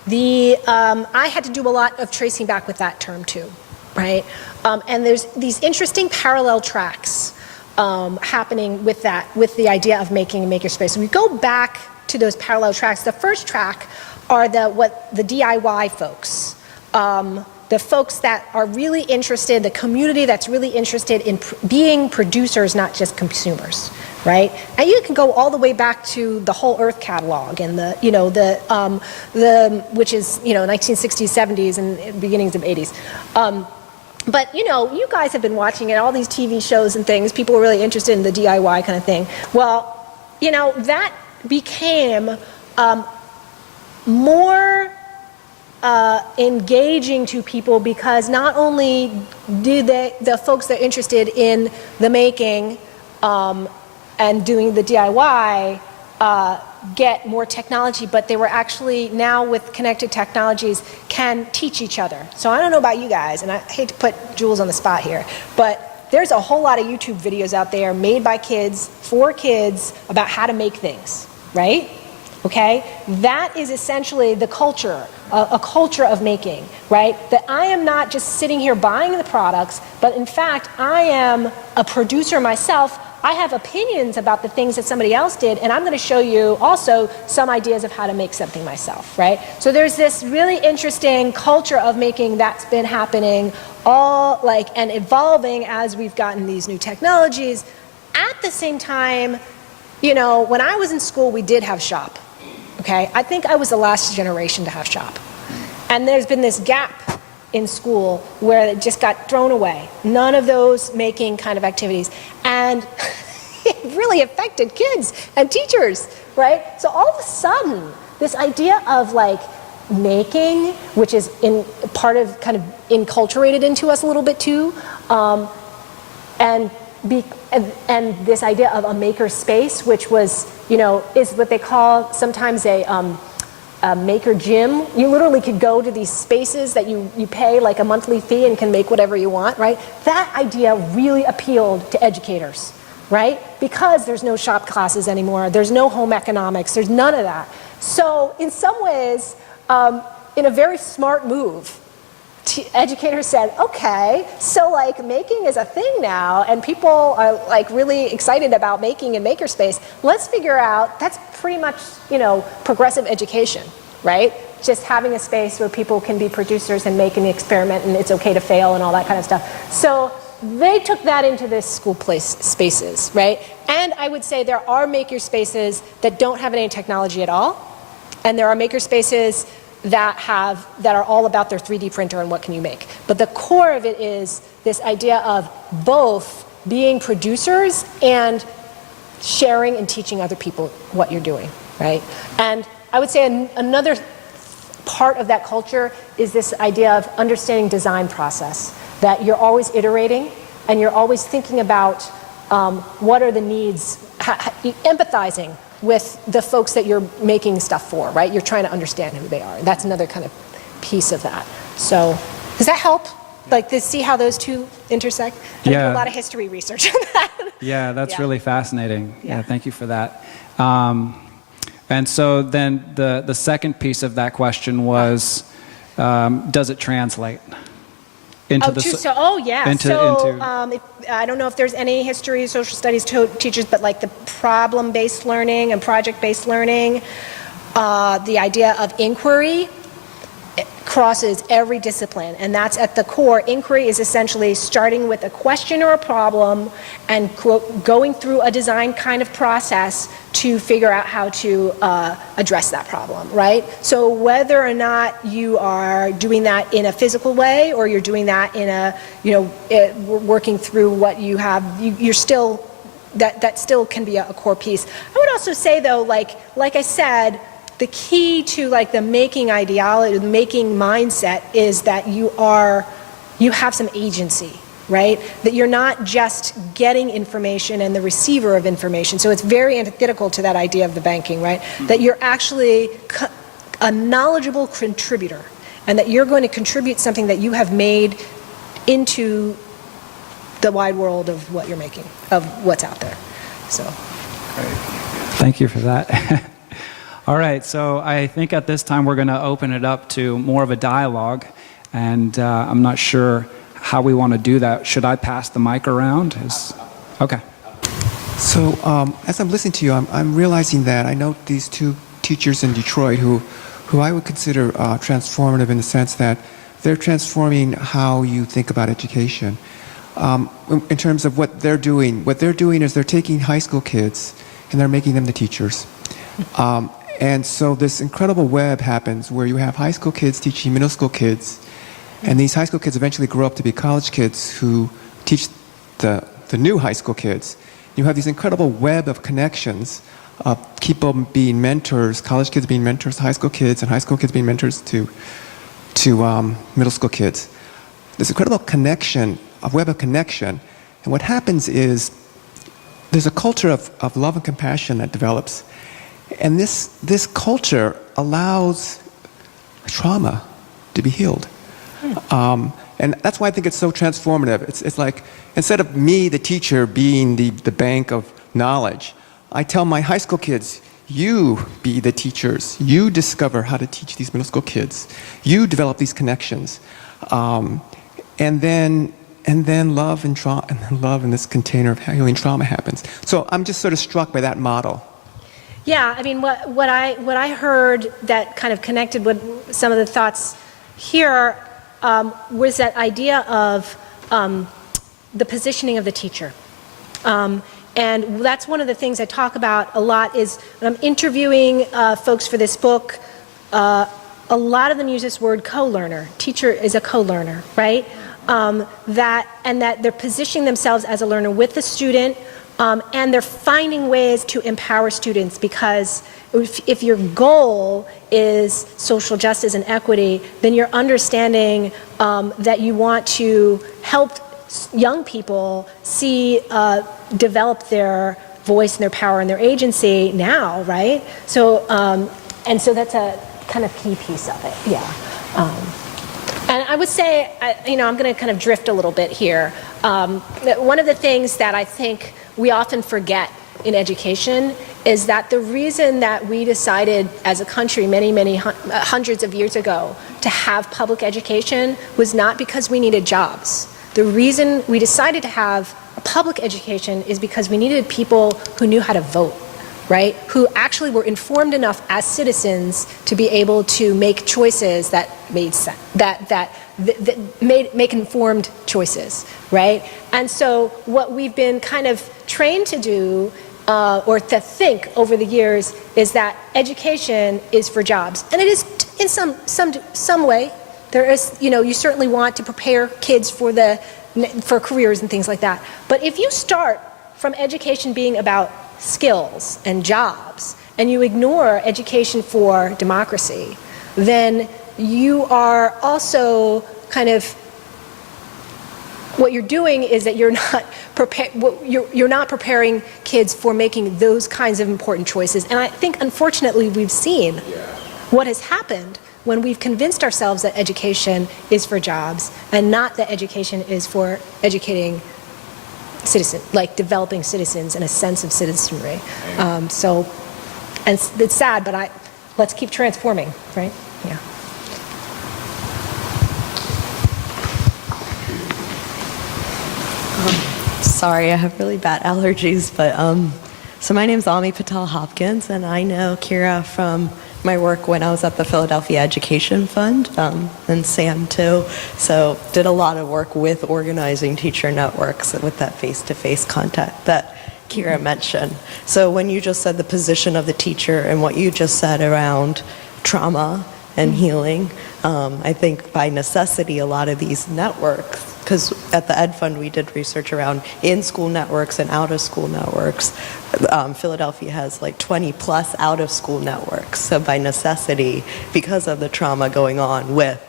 I had to do a lot of tracing back with that term too, right? And there's these interesting parallel tracks happening with the idea of making a makerspace. We go back to those parallel tracks. The first track are the DIY folks, the folks that are really interested, the community that's really interested in being producers, not just consumers. Right, and you can go all the way back to the Whole Earth catalog and which is 1960s, 70s, and beginnings of 80s. But you guys have been watching it, all these TV shows and things. People are really interested in the DIY kind of thing. Well, that became more engaging to people because not only do the folks that are interested in the making and doing the DIY get more technology, but they were actually now with connected technologies can teach each other. So I don't know about you guys, and I hate to put Jules on the spot here, but there's a whole lot of YouTube videos out there made by kids, for kids, about how to make things, right? Okay? That is essentially the culture, a culture of making, right? That I am not just sitting here buying the products, but in fact, I am a producer myself. I have opinions about the things that somebody else did, and I'm going to show you also some ideas of how to make something myself, right? So there's this really interesting culture of making that's been happening all like and evolving as we've gotten these new technologies. At the same time, you know, when I was in school, we did have shop, okay? I think I was the last generation to have shop. And there's been this gap in school where it just got thrown away. None of those making kind of activities. And it really affected kids and teachers, right? So all of a sudden, this idea of like making, which is in part of kind of enculturated into us a little bit too, and this idea of a maker space, which was, you know, is what they call sometimes a maker gym. You literally could go to these spaces that you pay like a monthly fee and can make whatever you want, right? That idea really appealed to educators, right? Because there's no shop classes anymore, there's no home economics, there's none of that. So in some ways, in a very smart move, educators said, okay, so like making is a thing now and people are like really excited about making and makerspace. Let's figure out, that's pretty much, you know, progressive education, right? Just having a space where people can be producers and make an experiment and it's okay to fail and all that kind of stuff. So they took that into the school place spaces, right? And I would say there are maker spaces that don't have any technology at all. And there are maker spaces that are all about their 3D printer and what can you make. But the core of it is this idea of both being producers and sharing and teaching other people what you're doing, right? And I would say another part of that culture is this idea of understanding design process, that you're always iterating and you're always thinking about what are the needs, empathizing with the folks that you're making stuff for, right? You're trying to understand who they are. That's another kind of piece of that. So does that help? Like to see how those two intersect? I do a lot of history research on that. Yeah, that's really fascinating. Yeah, thank you for that. And so then the second piece of that question was, does it translate? Into I don't know if there's any history, social studies teachers, but like the problem-based learning and project-based learning, the idea of inquiry crosses every discipline, and that's at the core. Inquiry is essentially starting with a question or a problem and going through a design kind of process to figure out how to address that problem, right? So whether or not you are doing that in a physical way or you're doing that in a, working through what you have, you're still, that still can be a core piece. I would also say though, like I said, the key to like the making ideology, the making mindset is that you have some agency, right? That you're not just getting information and the receiver of information. So it's very antithetical to that idea of the banking, right? That you're actually a knowledgeable contributor and that you're going to contribute something that you have made into the wide world of what you're making, of what's out there. So. Great. Thank you for that. All right, so I think at this time we're going to open it up to more of a dialogue, and I'm not sure how we want to do that. Should I pass the mic around? Okay. So as I'm listening to you, I'm realizing that I know these two teachers in Detroit who I would consider transformative in the sense that they're transforming how you think about education. In terms of what they're doing is they're taking high school kids and they're making them the teachers. And so this incredible web happens where you have high school kids teaching middle school kids, and these high school kids eventually grow up to be college kids who teach the new high school kids. You have these incredible web of connections of people being mentors, college kids being mentors to high school kids, and high school kids being mentors to middle school kids. This incredible connection, a web of connection. And what happens is there's a culture of love and compassion that develops. And this culture allows trauma to be healed. And that's why I think it's so transformative. It's like, instead of me, the teacher, being the bank of knowledge, I tell my high school kids, you be the teachers. You discover how to teach these middle school kids. You develop these connections. And then love and trauma, and then love in this container of healing trauma happens. So I'm just sort of struck by that model. Yeah, I mean, what I heard that kind of connected with some of the thoughts here was that idea of the positioning of the teacher. And that's one of the things I talk about a lot is when I'm interviewing folks for this book, a lot of them use this word co-learner. Teacher is a co-learner, right? That they're positioning themselves as a learner with the student, and they're finding ways to empower students, because if your goal is social justice and equity, then you're understanding that you want to help young people develop their voice and their power and their agency now, right? So, and so that's a kind of key piece of it, yeah. And I would say, I'm going to kind of drift a little bit here. One of the things that I think we often forget in education is that the reason that we decided as a country many hundreds of years ago to have public education was not because we needed jobs. The reason we decided to have a public education is because we needed people who knew how to vote, right? Who actually were informed enough as citizens to be able to make choices that made sense, that make informed choices, right? And so what we've been kind of trained to do or to think over the years is that education is for jobs, and it is in some way. There is, you certainly want to prepare kids for careers and things like that. But if you start from education being about skills and jobs, and you ignore education for democracy, then you are also kind of, what you're doing is that you're not preparing kids for making those kinds of important choices. And I think, unfortunately, we've seen what has happened when we've convinced ourselves that education is for jobs and not that education is for educating citizens, like developing citizens and a sense of citizenry. And it's sad, but let's keep transforming, right? Yeah. Sorry, I have really bad allergies, but so my name's Ami Patel Hopkins, and I know Kira from my work when I was at the Philadelphia Education Fund, and Sam too. So did a lot of work with organizing teacher networks with that face-to-face contact that Kira mentioned. So when you just said the position of the teacher and what you just said around trauma and healing, I think by necessity a lot of these networks, because at the Ed Fund we did research around in-school networks and out-of-school networks. Philadelphia has like 20 plus out-of-school networks. So by necessity, because of the trauma going on with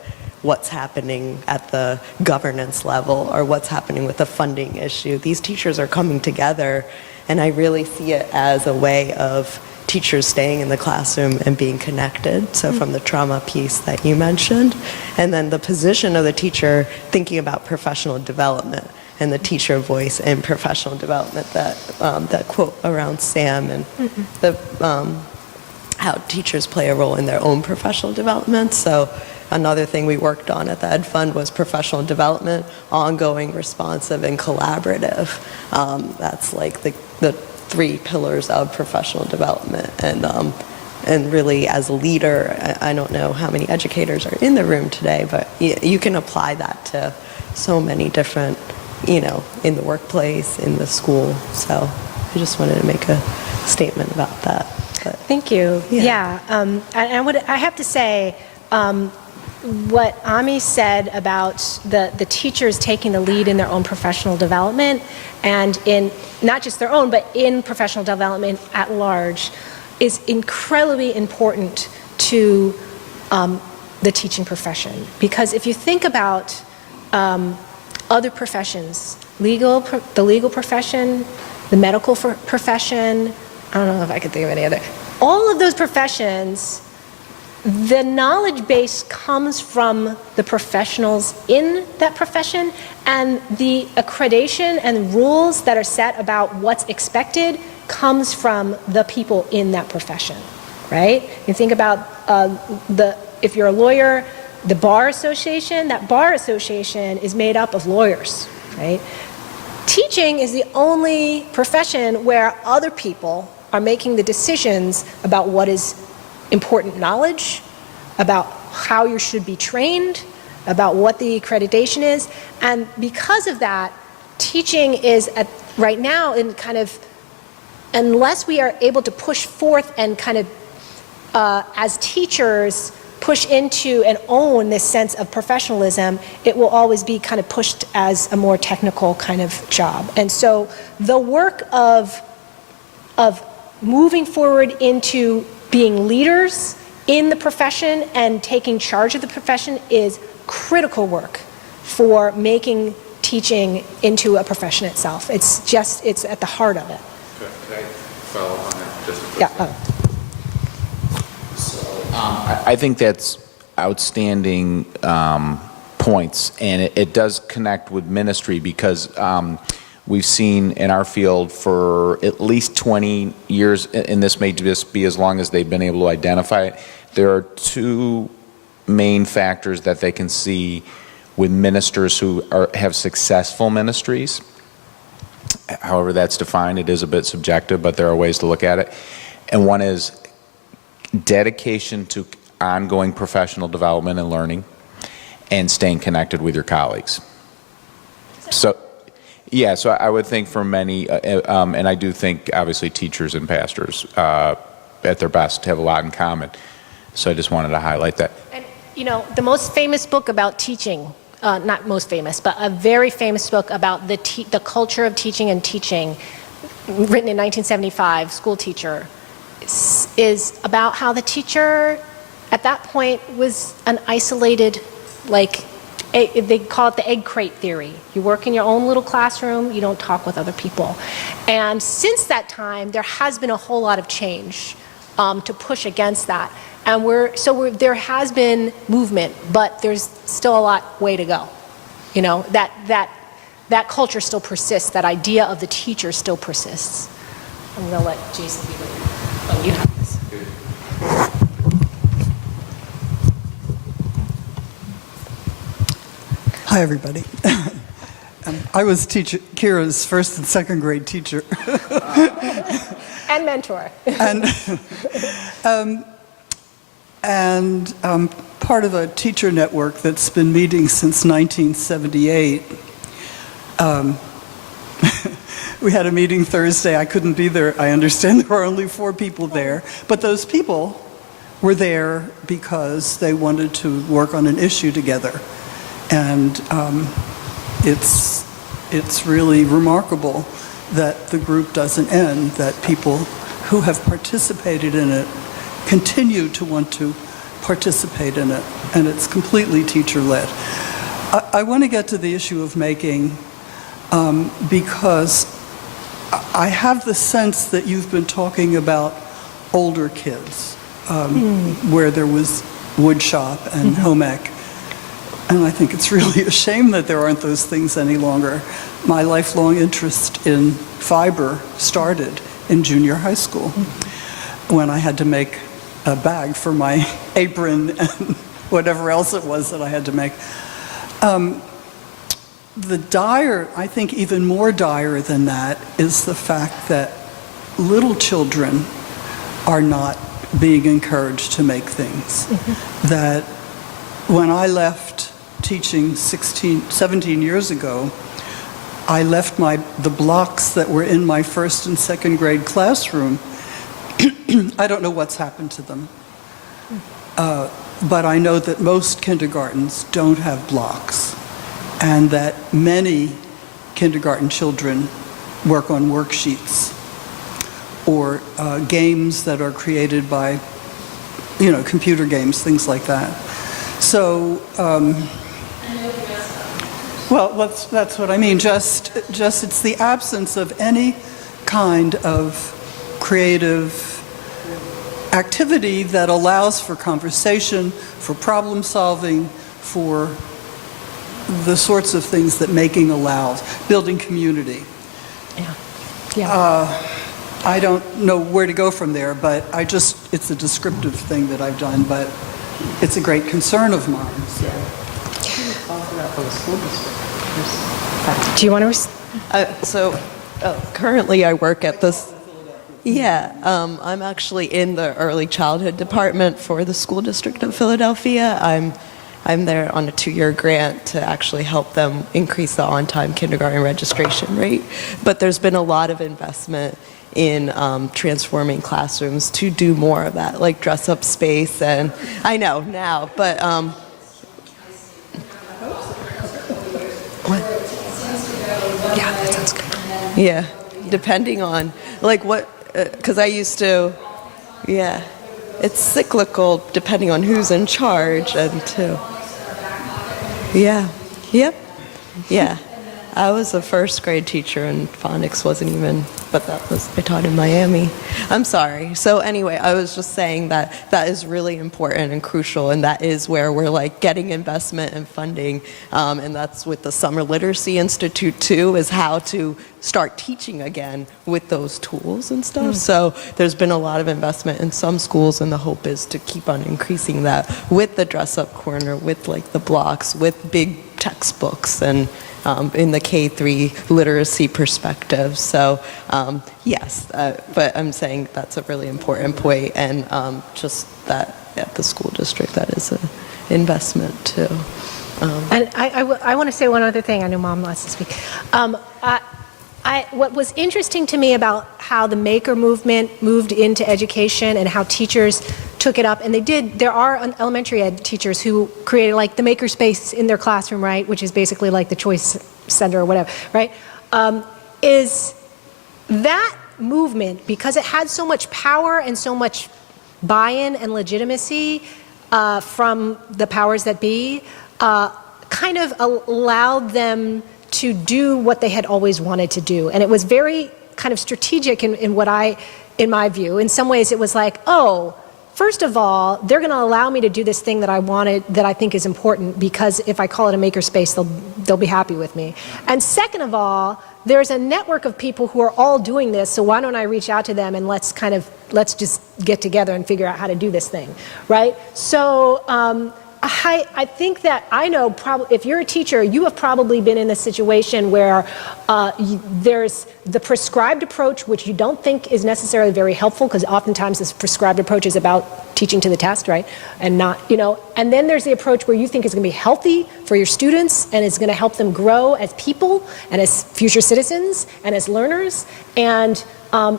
what's happening at the governance level or what's happening with the funding issue, these teachers are coming together, and I really see it as a way of teachers staying in the classroom and being connected, so from the trauma piece that you mentioned, and then the position of the teacher thinking about professional development and the teacher voice in professional development, that quote around Sam and the how teachers play a role in their own professional development. So another thing we worked on at the Ed Fund was professional development, ongoing, responsive, and collaborative. That's like the 3 pillars of professional development. And really, as a leader, I don't know how many educators are in the room today, but you can apply that to so many different, in the workplace, in the school. So I just wanted to make a statement about that. But, Thank you. Yeah. I have to say, what Ami said about the teachers taking the lead in their own professional development, and in not just their own, but in professional development at large, is incredibly important to the teaching profession. Because if you think about other professions, the legal profession, the medical profession, I don't know if I could think of any other, all of those professions, the knowledge base comes from the professionals in that profession, and the accreditation and rules that are set about what's expected comes from the people in that profession, right? You think about if you're a lawyer, the bar association, that bar association is made up of lawyers, right? Teaching is the only profession where other people are making the decisions about what is important knowledge, about how you should be trained, about what the accreditation is. And because of that, teaching is right now in kind of, unless we are able to push forth and kind of as teachers push into and own this sense of professionalism, it will always be kind of pushed as a more technical kind of job. And so the work of moving forward into being leaders in the profession and taking charge of the profession is critical work for making teaching into a profession itself. It's at the heart of it. Can I follow on that just a quick Yeah. I think that's outstanding points, and it does connect with ministry because we've seen in our field for at least 20 years, and this may just be as long as they've been able to identify it, there are two main factors that they can see with ministers who have successful ministries. However that's defined, it is a bit subjective, but there are ways to look at it. And one is dedication to ongoing professional development and learning and staying connected with your colleagues. So, yeah, so I would think for many, and I do think obviously teachers and pastors at their best have a lot in common. So I just wanted to highlight that. And, you know, the most famous book about teaching, not most famous, but a very famous book about the culture of teaching and teaching, written in 1975, School Teacher, is about how the teacher at that point was an isolated, like, they call it the egg crate theory. You work in your own little classroom, you don't talk with other people. And since that time, there has been a whole lot of change to push against that. And there has been movement, but there's still a lot way to go. You know, that culture still persists, that idea of the teacher still persists. I'm gonna let Jason be with you. Oh, you have this. Hi, everybody. I was Kira's first and second grade teacher. And mentor. And part of a teacher network that's been meeting since 1978. We had a meeting Thursday. I couldn't be there. I understand there were only 4 people there. But those people were there because they wanted to work on an issue together. And it's really remarkable that the group doesn't end, that people who have participated in it continue to want to participate in it, and it's completely teacher-led. I want to get to the issue of making because I have the sense that you've been talking about older kids, where there was wood shop and home ec. And I think it's really a shame that there aren't those things any longer. My lifelong interest in fiber started in junior high school when I had to make a bag for my apron and whatever else it was that I had to make. I think even more dire than that is the fact that little children are not being encouraged to make things. That when I left teaching 17 years ago, I left the blocks that were in my first and second grade classroom. I don't know what's happened to them. But I know that most kindergartens don't have blocks, and that many kindergarten children work on worksheets or games that are created by, computer games, things like that. So, well, that's what I mean. Just it's the absence of any kind of creative activity that allows for conversation, for problem solving, for the sorts of things that making allows, building community. Yeah. Yeah. I don't know where to go from there, but it's a descriptive thing that I've done, but it's a great concern of mine. So. Do you want to? Currently I work at this. Yeah, I'm actually in the early childhood department for the school district of Philadelphia. I'm there on a 2-year grant to actually help them increase the on-time kindergarten registration rate. But there's been a lot of investment in transforming classrooms to do more of that, like dress-up space, and I know now, but what? Yeah, that sounds good. Yeah, depending on like what, because I used to, yeah, it's cyclical depending on who's in charge and too. Yeah, yep, yeah. I was a first grade teacher and phonics wasn't even, but I taught in Miami. I'm sorry. So anyway, I was just saying that is really important and crucial, and that is where we're like getting investment and funding, and that's with the Summer Literacy Institute too, is how to start teaching again with those tools and stuff. So there's been a lot of investment in some schools, and the hope is to keep on increasing that with the dress-up corner, with like the blocks, with big textbooks, and in the K-3 literacy perspective. So yes, but I'm saying that's a really important point, and just that at the school district, that is an investment too. And I want to say one other thing. I know Mom wants to speak. What was interesting to me about how the maker movement moved into education and how teachers took it up, and there are elementary ed teachers who created like the maker space in their classroom, right, which is basically like the choice center or whatever, right, is that movement, because it had so much power and so much buy-in and legitimacy from the powers that be, kind of allowed them to do what they had always wanted to do. And it was very kind of strategic in my view. In some ways it was like, oh, first of all, they're going to allow me to do this thing that I wanted, that I think is important, because if I call it a maker space, they'll be happy with me. And second of all, there's a network of people who are all doing this, so why don't I reach out to them and let's just get together and figure out how to do this thing, right? So I think that I know if you're a teacher, you have probably been in a situation where there's the prescribed approach, which you don't think is necessarily very helpful, because oftentimes this prescribed approach is about teaching to the test, right? And not, and then there's the approach where you think is going to be healthy for your students and is going to help them grow as people and as future citizens and as learners. And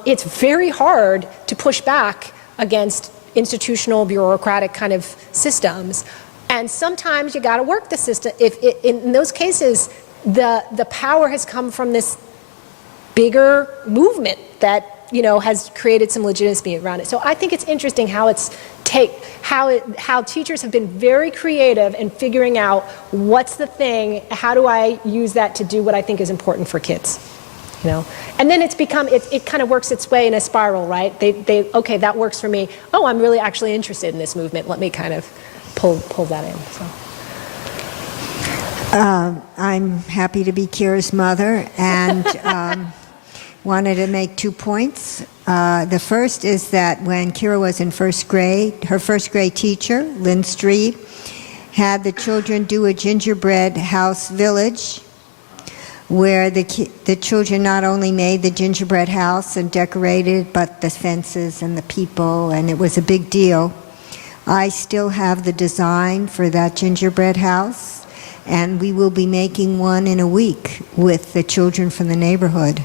it's very hard to push back against institutional bureaucratic kind of systems. And sometimes you got to work the system. In those cases, the power has come from this bigger movement that has created some legitimacy around it. So I think it's interesting how how teachers have been very creative in figuring out what's the thing, how do I use that to do what I think is important for kids. And then it's become, it kind of works its way in a spiral, right? Okay, that works for me. Oh, I'm really actually interested in this movement. Let me kind of pull that in. So. I'm happy to be Kira's mother, and wanted to make 2 points. The first is that when Kira was in first grade, her first grade teacher, Lynn Strebe, had the children do a gingerbread house village, where the children not only made the gingerbread house and decorated, but the fences and the people, and it was a big deal. I still have the design for that gingerbread house, and we will be making one in a week with the children from the neighborhood.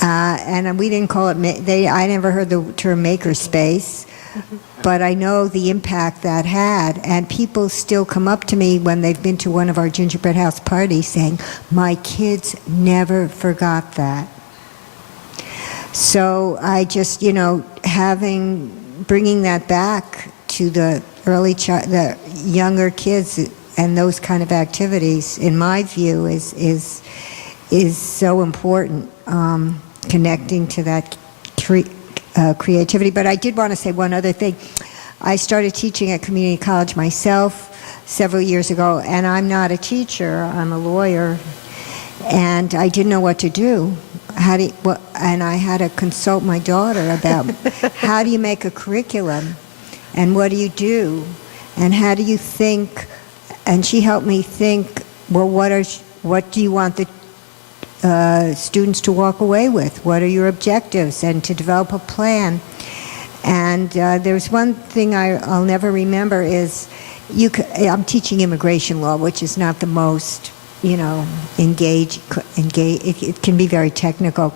And we didn't call it, I never heard the term makerspace, but I know the impact that had, and people still come up to me when they've been to one of our gingerbread house parties saying, my kids never forgot that. So I just, bringing that back to the the younger kids and those kind of activities, in my view, is so important. Connecting to that creativity. But I did want to say one other thing. I started teaching at community college myself several years ago, and I'm not a teacher, I'm a lawyer, and I didn't know what to do. And I had to consult my daughter about how do you make a curriculum, and what do you do, and how do you think, and she helped me think, well, what do you want the students to walk away with? What are your objectives? And to develop a plan. And there's one thing I'll never remember is, I'm teaching immigration law, which is not the most, engage. It can be very technical.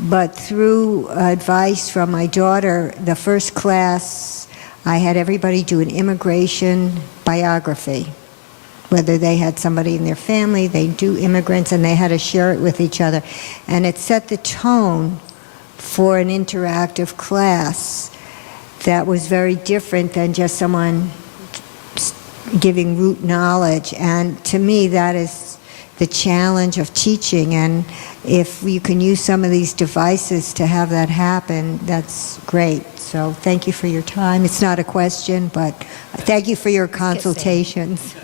But through advice from my daughter, the first class, I had everybody do an immigration biography. Whether they had somebody in their family, they do immigrants, and they had to share it with each other. And it set the tone for an interactive class that was very different than just someone giving root knowledge. And to me, that is the challenge of teaching. And if you can use some of these devices to have that happen, that's great. So thank you for your time. It's not a question, but thank you for your consultations.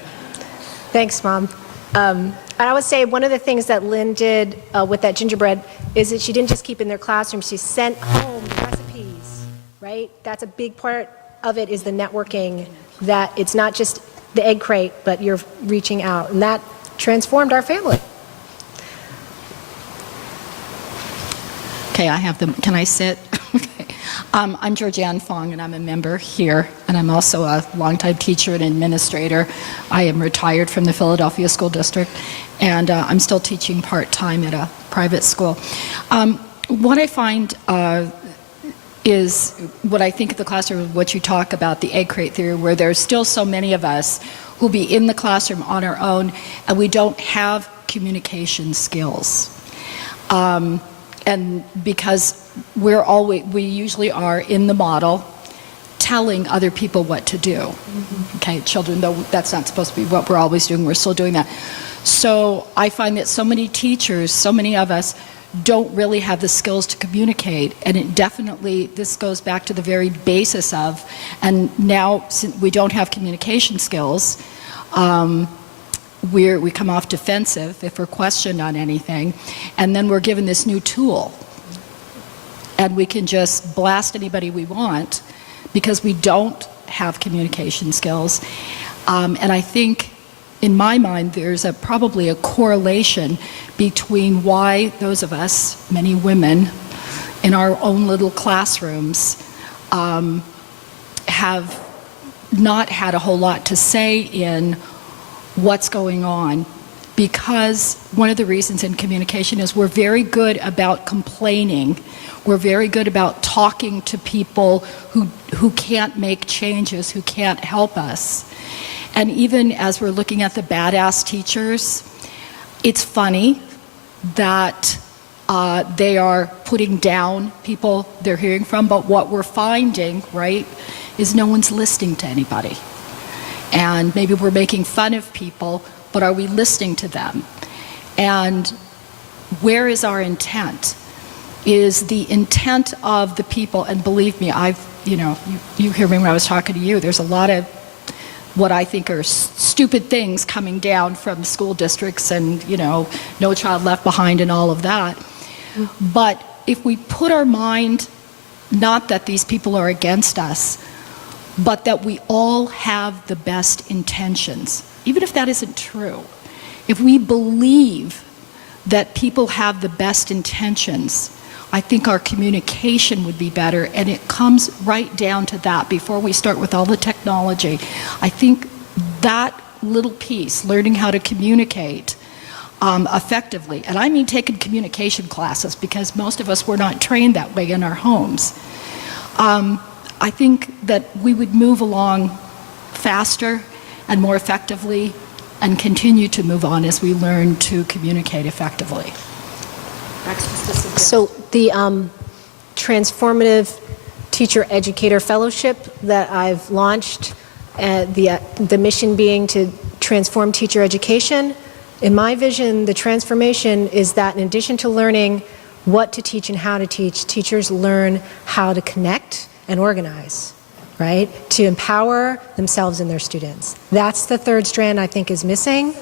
Thanks, Mom. And I would say one of the things that Lynn did with that gingerbread is that she didn't just keep in their classroom, she sent home the recipes, right? That's a big part of it, is the networking, that it's not just the egg crate, but you're reaching out. And that transformed our family. Okay, I have them. Can I sit? Okay. I'm Georgianne Fong, and I'm a member here, and I'm also a longtime teacher and administrator. I am retired from the Philadelphia School District, and I'm still teaching part-time at a private school. What I find is, what I think of the classroom, what you talk about, the egg crate theory, where there's still so many of us who'll be in the classroom on our own, and we don't have communication skills. And because we usually are in the model telling other people what to do. Okay, children, though that's not supposed to be what we're always doing, we're still doing that. So I find that so many teachers, so many of us, don't really have the skills to communicate, and it definitely, this goes back to the very basis of, and now since we don't have communication skills, we come off defensive if we're questioned on anything, and then we're given this new tool, and we can just blast anybody we want because we don't have communication skills. And I think, in my mind, there's probably a correlation between why those of us, many women, in our own little classrooms, have not had a whole lot to say in what's going on, because one of the reasons in communication is we're very good about complaining. We're very good about talking to people who can't make changes, who can't help us. And even as we're looking at the badass teachers, it's funny that they are putting down people they're hearing from, but what we're finding, right, is no one's listening to anybody. And maybe we're making fun of people, but are we listening to them? And where is our intent? Is the intent of the people, and believe me, you hear me when I was talking to you, there's a lot of what I think are stupid things coming down from school districts and, No Child Left Behind and all of that. But if we put our mind, not that these people are against us, but that we all have the best intentions, even if that isn't true, if we believe that people have the best intentions, I think our communication would be better, and it comes right down to that before we start with all the technology. I think that little piece, learning how to communicate effectively, and I mean taking communication classes because most of us were not trained that way in our homes. I think that we would move along faster and more effectively and continue to move on as we learn to communicate effectively. So the Transformative Teacher Educator Fellowship that I've launched, the mission being to transform teacher education, in my vision, the transformation is that in addition to learning what to teach and how to teach, teachers learn how to connect and organize, right? To empower themselves and their students. That's the third strand I think is missing.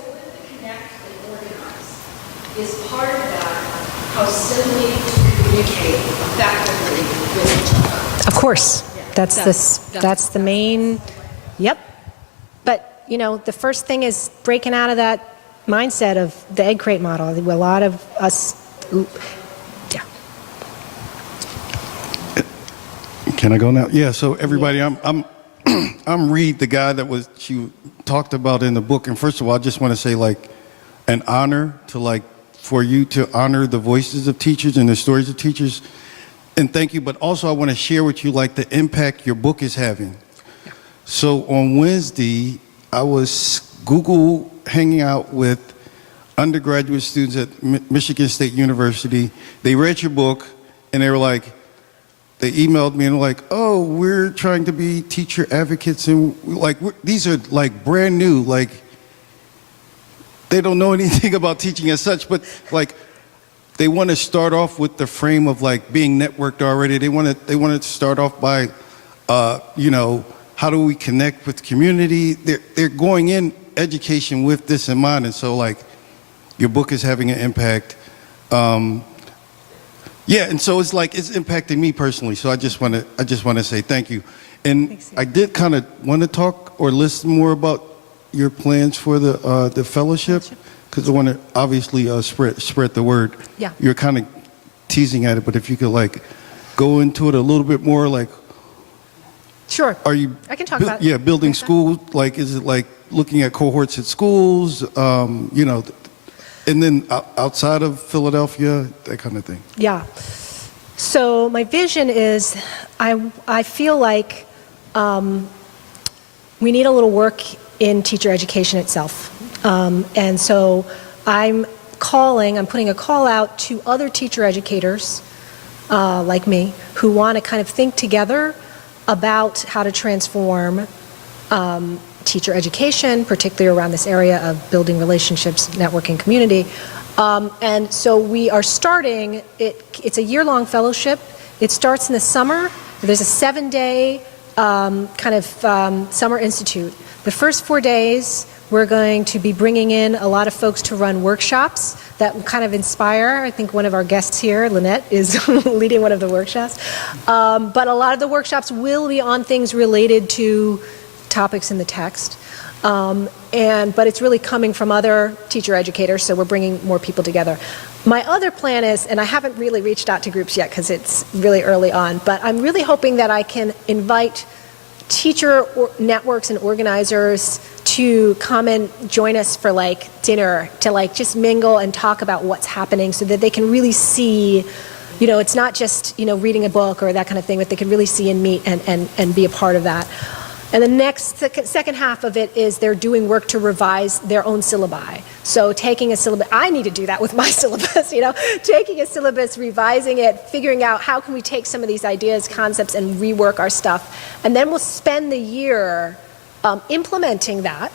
Connect and organize is part of that, how simply to communicate effectively with each other. Of course, that's the main, yep. But, you know, the first thing is breaking out of that mindset of the egg crate model. A lot of us, yeah. Can I go now? Yeah. So everybody, I'm I'm Reed, the guy that she talked about in the book. And first of all, I just want to say, like, an honor to, like, for you to honor the voices of teachers and the stories of teachers. And thank you. But also, I want to share with you, like, the impact your book is having. So on Wednesday, I was Google hanging out with undergraduate students at Michigan State University. They read your book, and they were like, they emailed me and were like, oh, we're trying to be teacher advocates, and like these are like brand new, like they don't know anything about teaching as such, but like they want to start off with the frame of like being networked already. They want to start off by, you know, how do we connect with the community? They're going in education with this in mind, and so like your book is having an impact. Yeah, and so it's like it's impacting me personally. So I just want to say thank you. And Thanks. I did kind of want to talk or listen more about your plans for the fellowship, because I want to obviously spread the word. Yeah. You're kind of teasing at it, but if you could like go into it a little bit more, like, Sure. are you? I can talk about it. Yeah, building Okay. schools. Like, is it like looking at cohorts at schools? You know. And then outside of Philadelphia, that kind of thing. Yeah. So my vision is, I feel like we need a little work in teacher education itself. And so I'm putting a call out to other teacher educators like me who want to kind of think together about how to transform teacher education, particularly around this area of building relationships, networking, community. And so we are starting, it's a year-long fellowship. It starts in the summer. There's a 7-day summer institute. The first 4 days, we're going to be bringing in a lot of folks to run workshops that will kind of inspire. I think one of our guests here, Lynette, is leading one of the workshops. But a lot of the workshops will be on things related to topics in the text. But it's really coming from other teacher educators, so we're bringing more people together. My other plan is, and I haven't really reached out to groups yet because it's really early on, but I'm really hoping that I can invite teacher networks and organizers to come and join us for like dinner, to like just mingle and talk about what's happening so that they can really see, you know, it's not just, you know, reading a book or that kind of thing, but they can really see and meet and be a part of that. And the next second half of it is they're doing work to revise their own syllabi. So taking a syllabus, I need to do that with my syllabus, you know, taking a syllabus, revising it, figuring out how can we take some of these ideas, concepts, and rework our stuff. And then we'll spend the year implementing that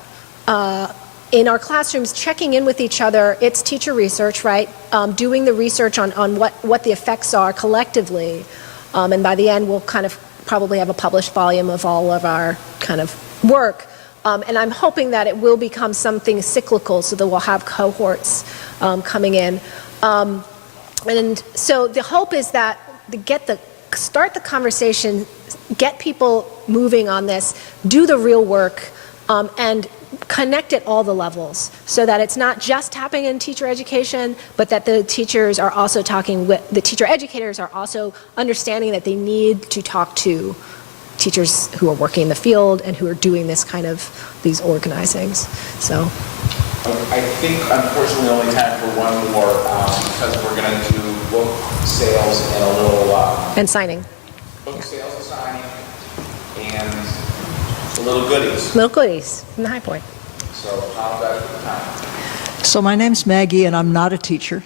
in our classrooms, checking in with each other. It's teacher research, right? Doing the research on what the effects are collectively. And by the end, we'll kind of probably have a published volume of all of our kind of work. And I'm hoping that it will become something cyclical so that we'll have cohorts coming in. And so the hope is that start the conversation, get people moving on this, do the real work, and connect at all the levels so that it's not just happening in teacher education, but that the teachers are also the teacher educators are also understanding that they need to talk to teachers who are working in the field and who are doing this kind of, these organizings. So. I think, unfortunately, only time for one more because we're going to do book sales and a little... and signing. Book sales and signing and a little goodies. Little goodies from the High Point. So, apologize for the time. So my name's Maggie, and I'm not a teacher.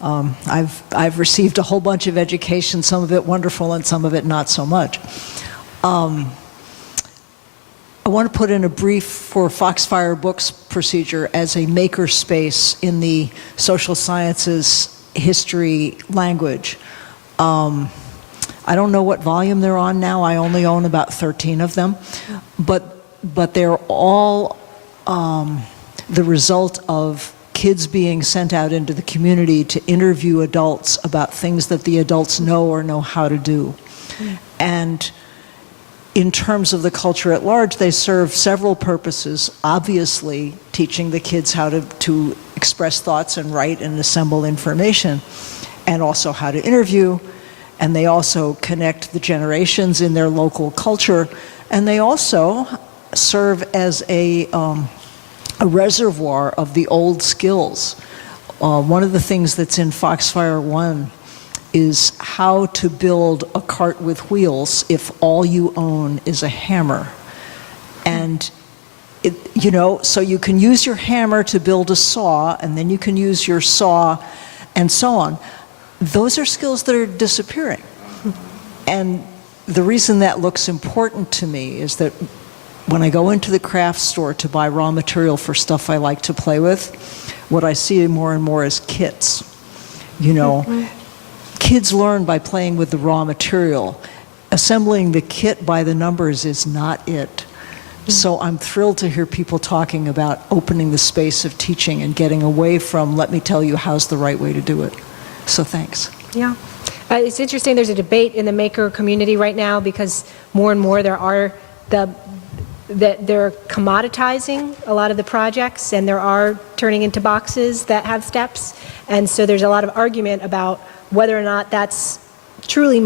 I've received a whole bunch of education, some of it wonderful and some of it not so much. I want to put in a brief for Foxfire Books procedure as a maker space in the social sciences history, language. I don't know what volume they're on now. I only own about 13 of them. But they're all the result of kids being sent out into the community to interview adults about things that the adults know or know how to do. And in terms of the culture at large, they serve several purposes. Obviously, teaching the kids how to express thoughts and write and assemble information, and also how to interview. And they also connect the generations in their local culture. And they also serve as a reservoir of the old skills. One of the things that's in Foxfire 1 is how to build a cart with wheels if all you own is a hammer. And so you can use your hammer to build a saw, and then you can use your saw, and so on. Those are skills that are disappearing. And the reason that looks important to me is that when I go into the craft store to buy raw material for stuff I like to play with, what I see more and more is kits. Kids learn by playing with the raw material. Assembling the kit by the numbers is not it. So I'm thrilled to hear people talking about opening the space of teaching and getting away from, let me tell you how's the right way to do it. So thanks. Yeah. It's interesting, there's a debate in the maker community right now because more and more they're commoditizing a lot of the projects, and there are turning into boxes that have steps. And so there's a lot of argument about whether or not that's truly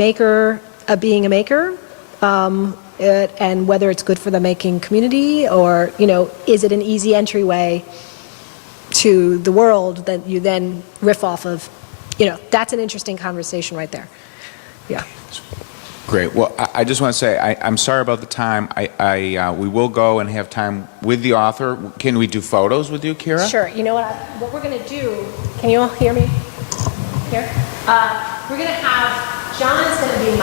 being a maker, and whether it's good for the making community, or, is it an easy entryway to the world that you then riff off of? That's an interesting conversation right there. Yeah. Great. Well, I just want to say I'm sorry about the time. We will go and have time with the author. Can we do photos with you, Kira? Sure. You know what we're going to do, can you all hear me? Here? We're going to have, John is going to be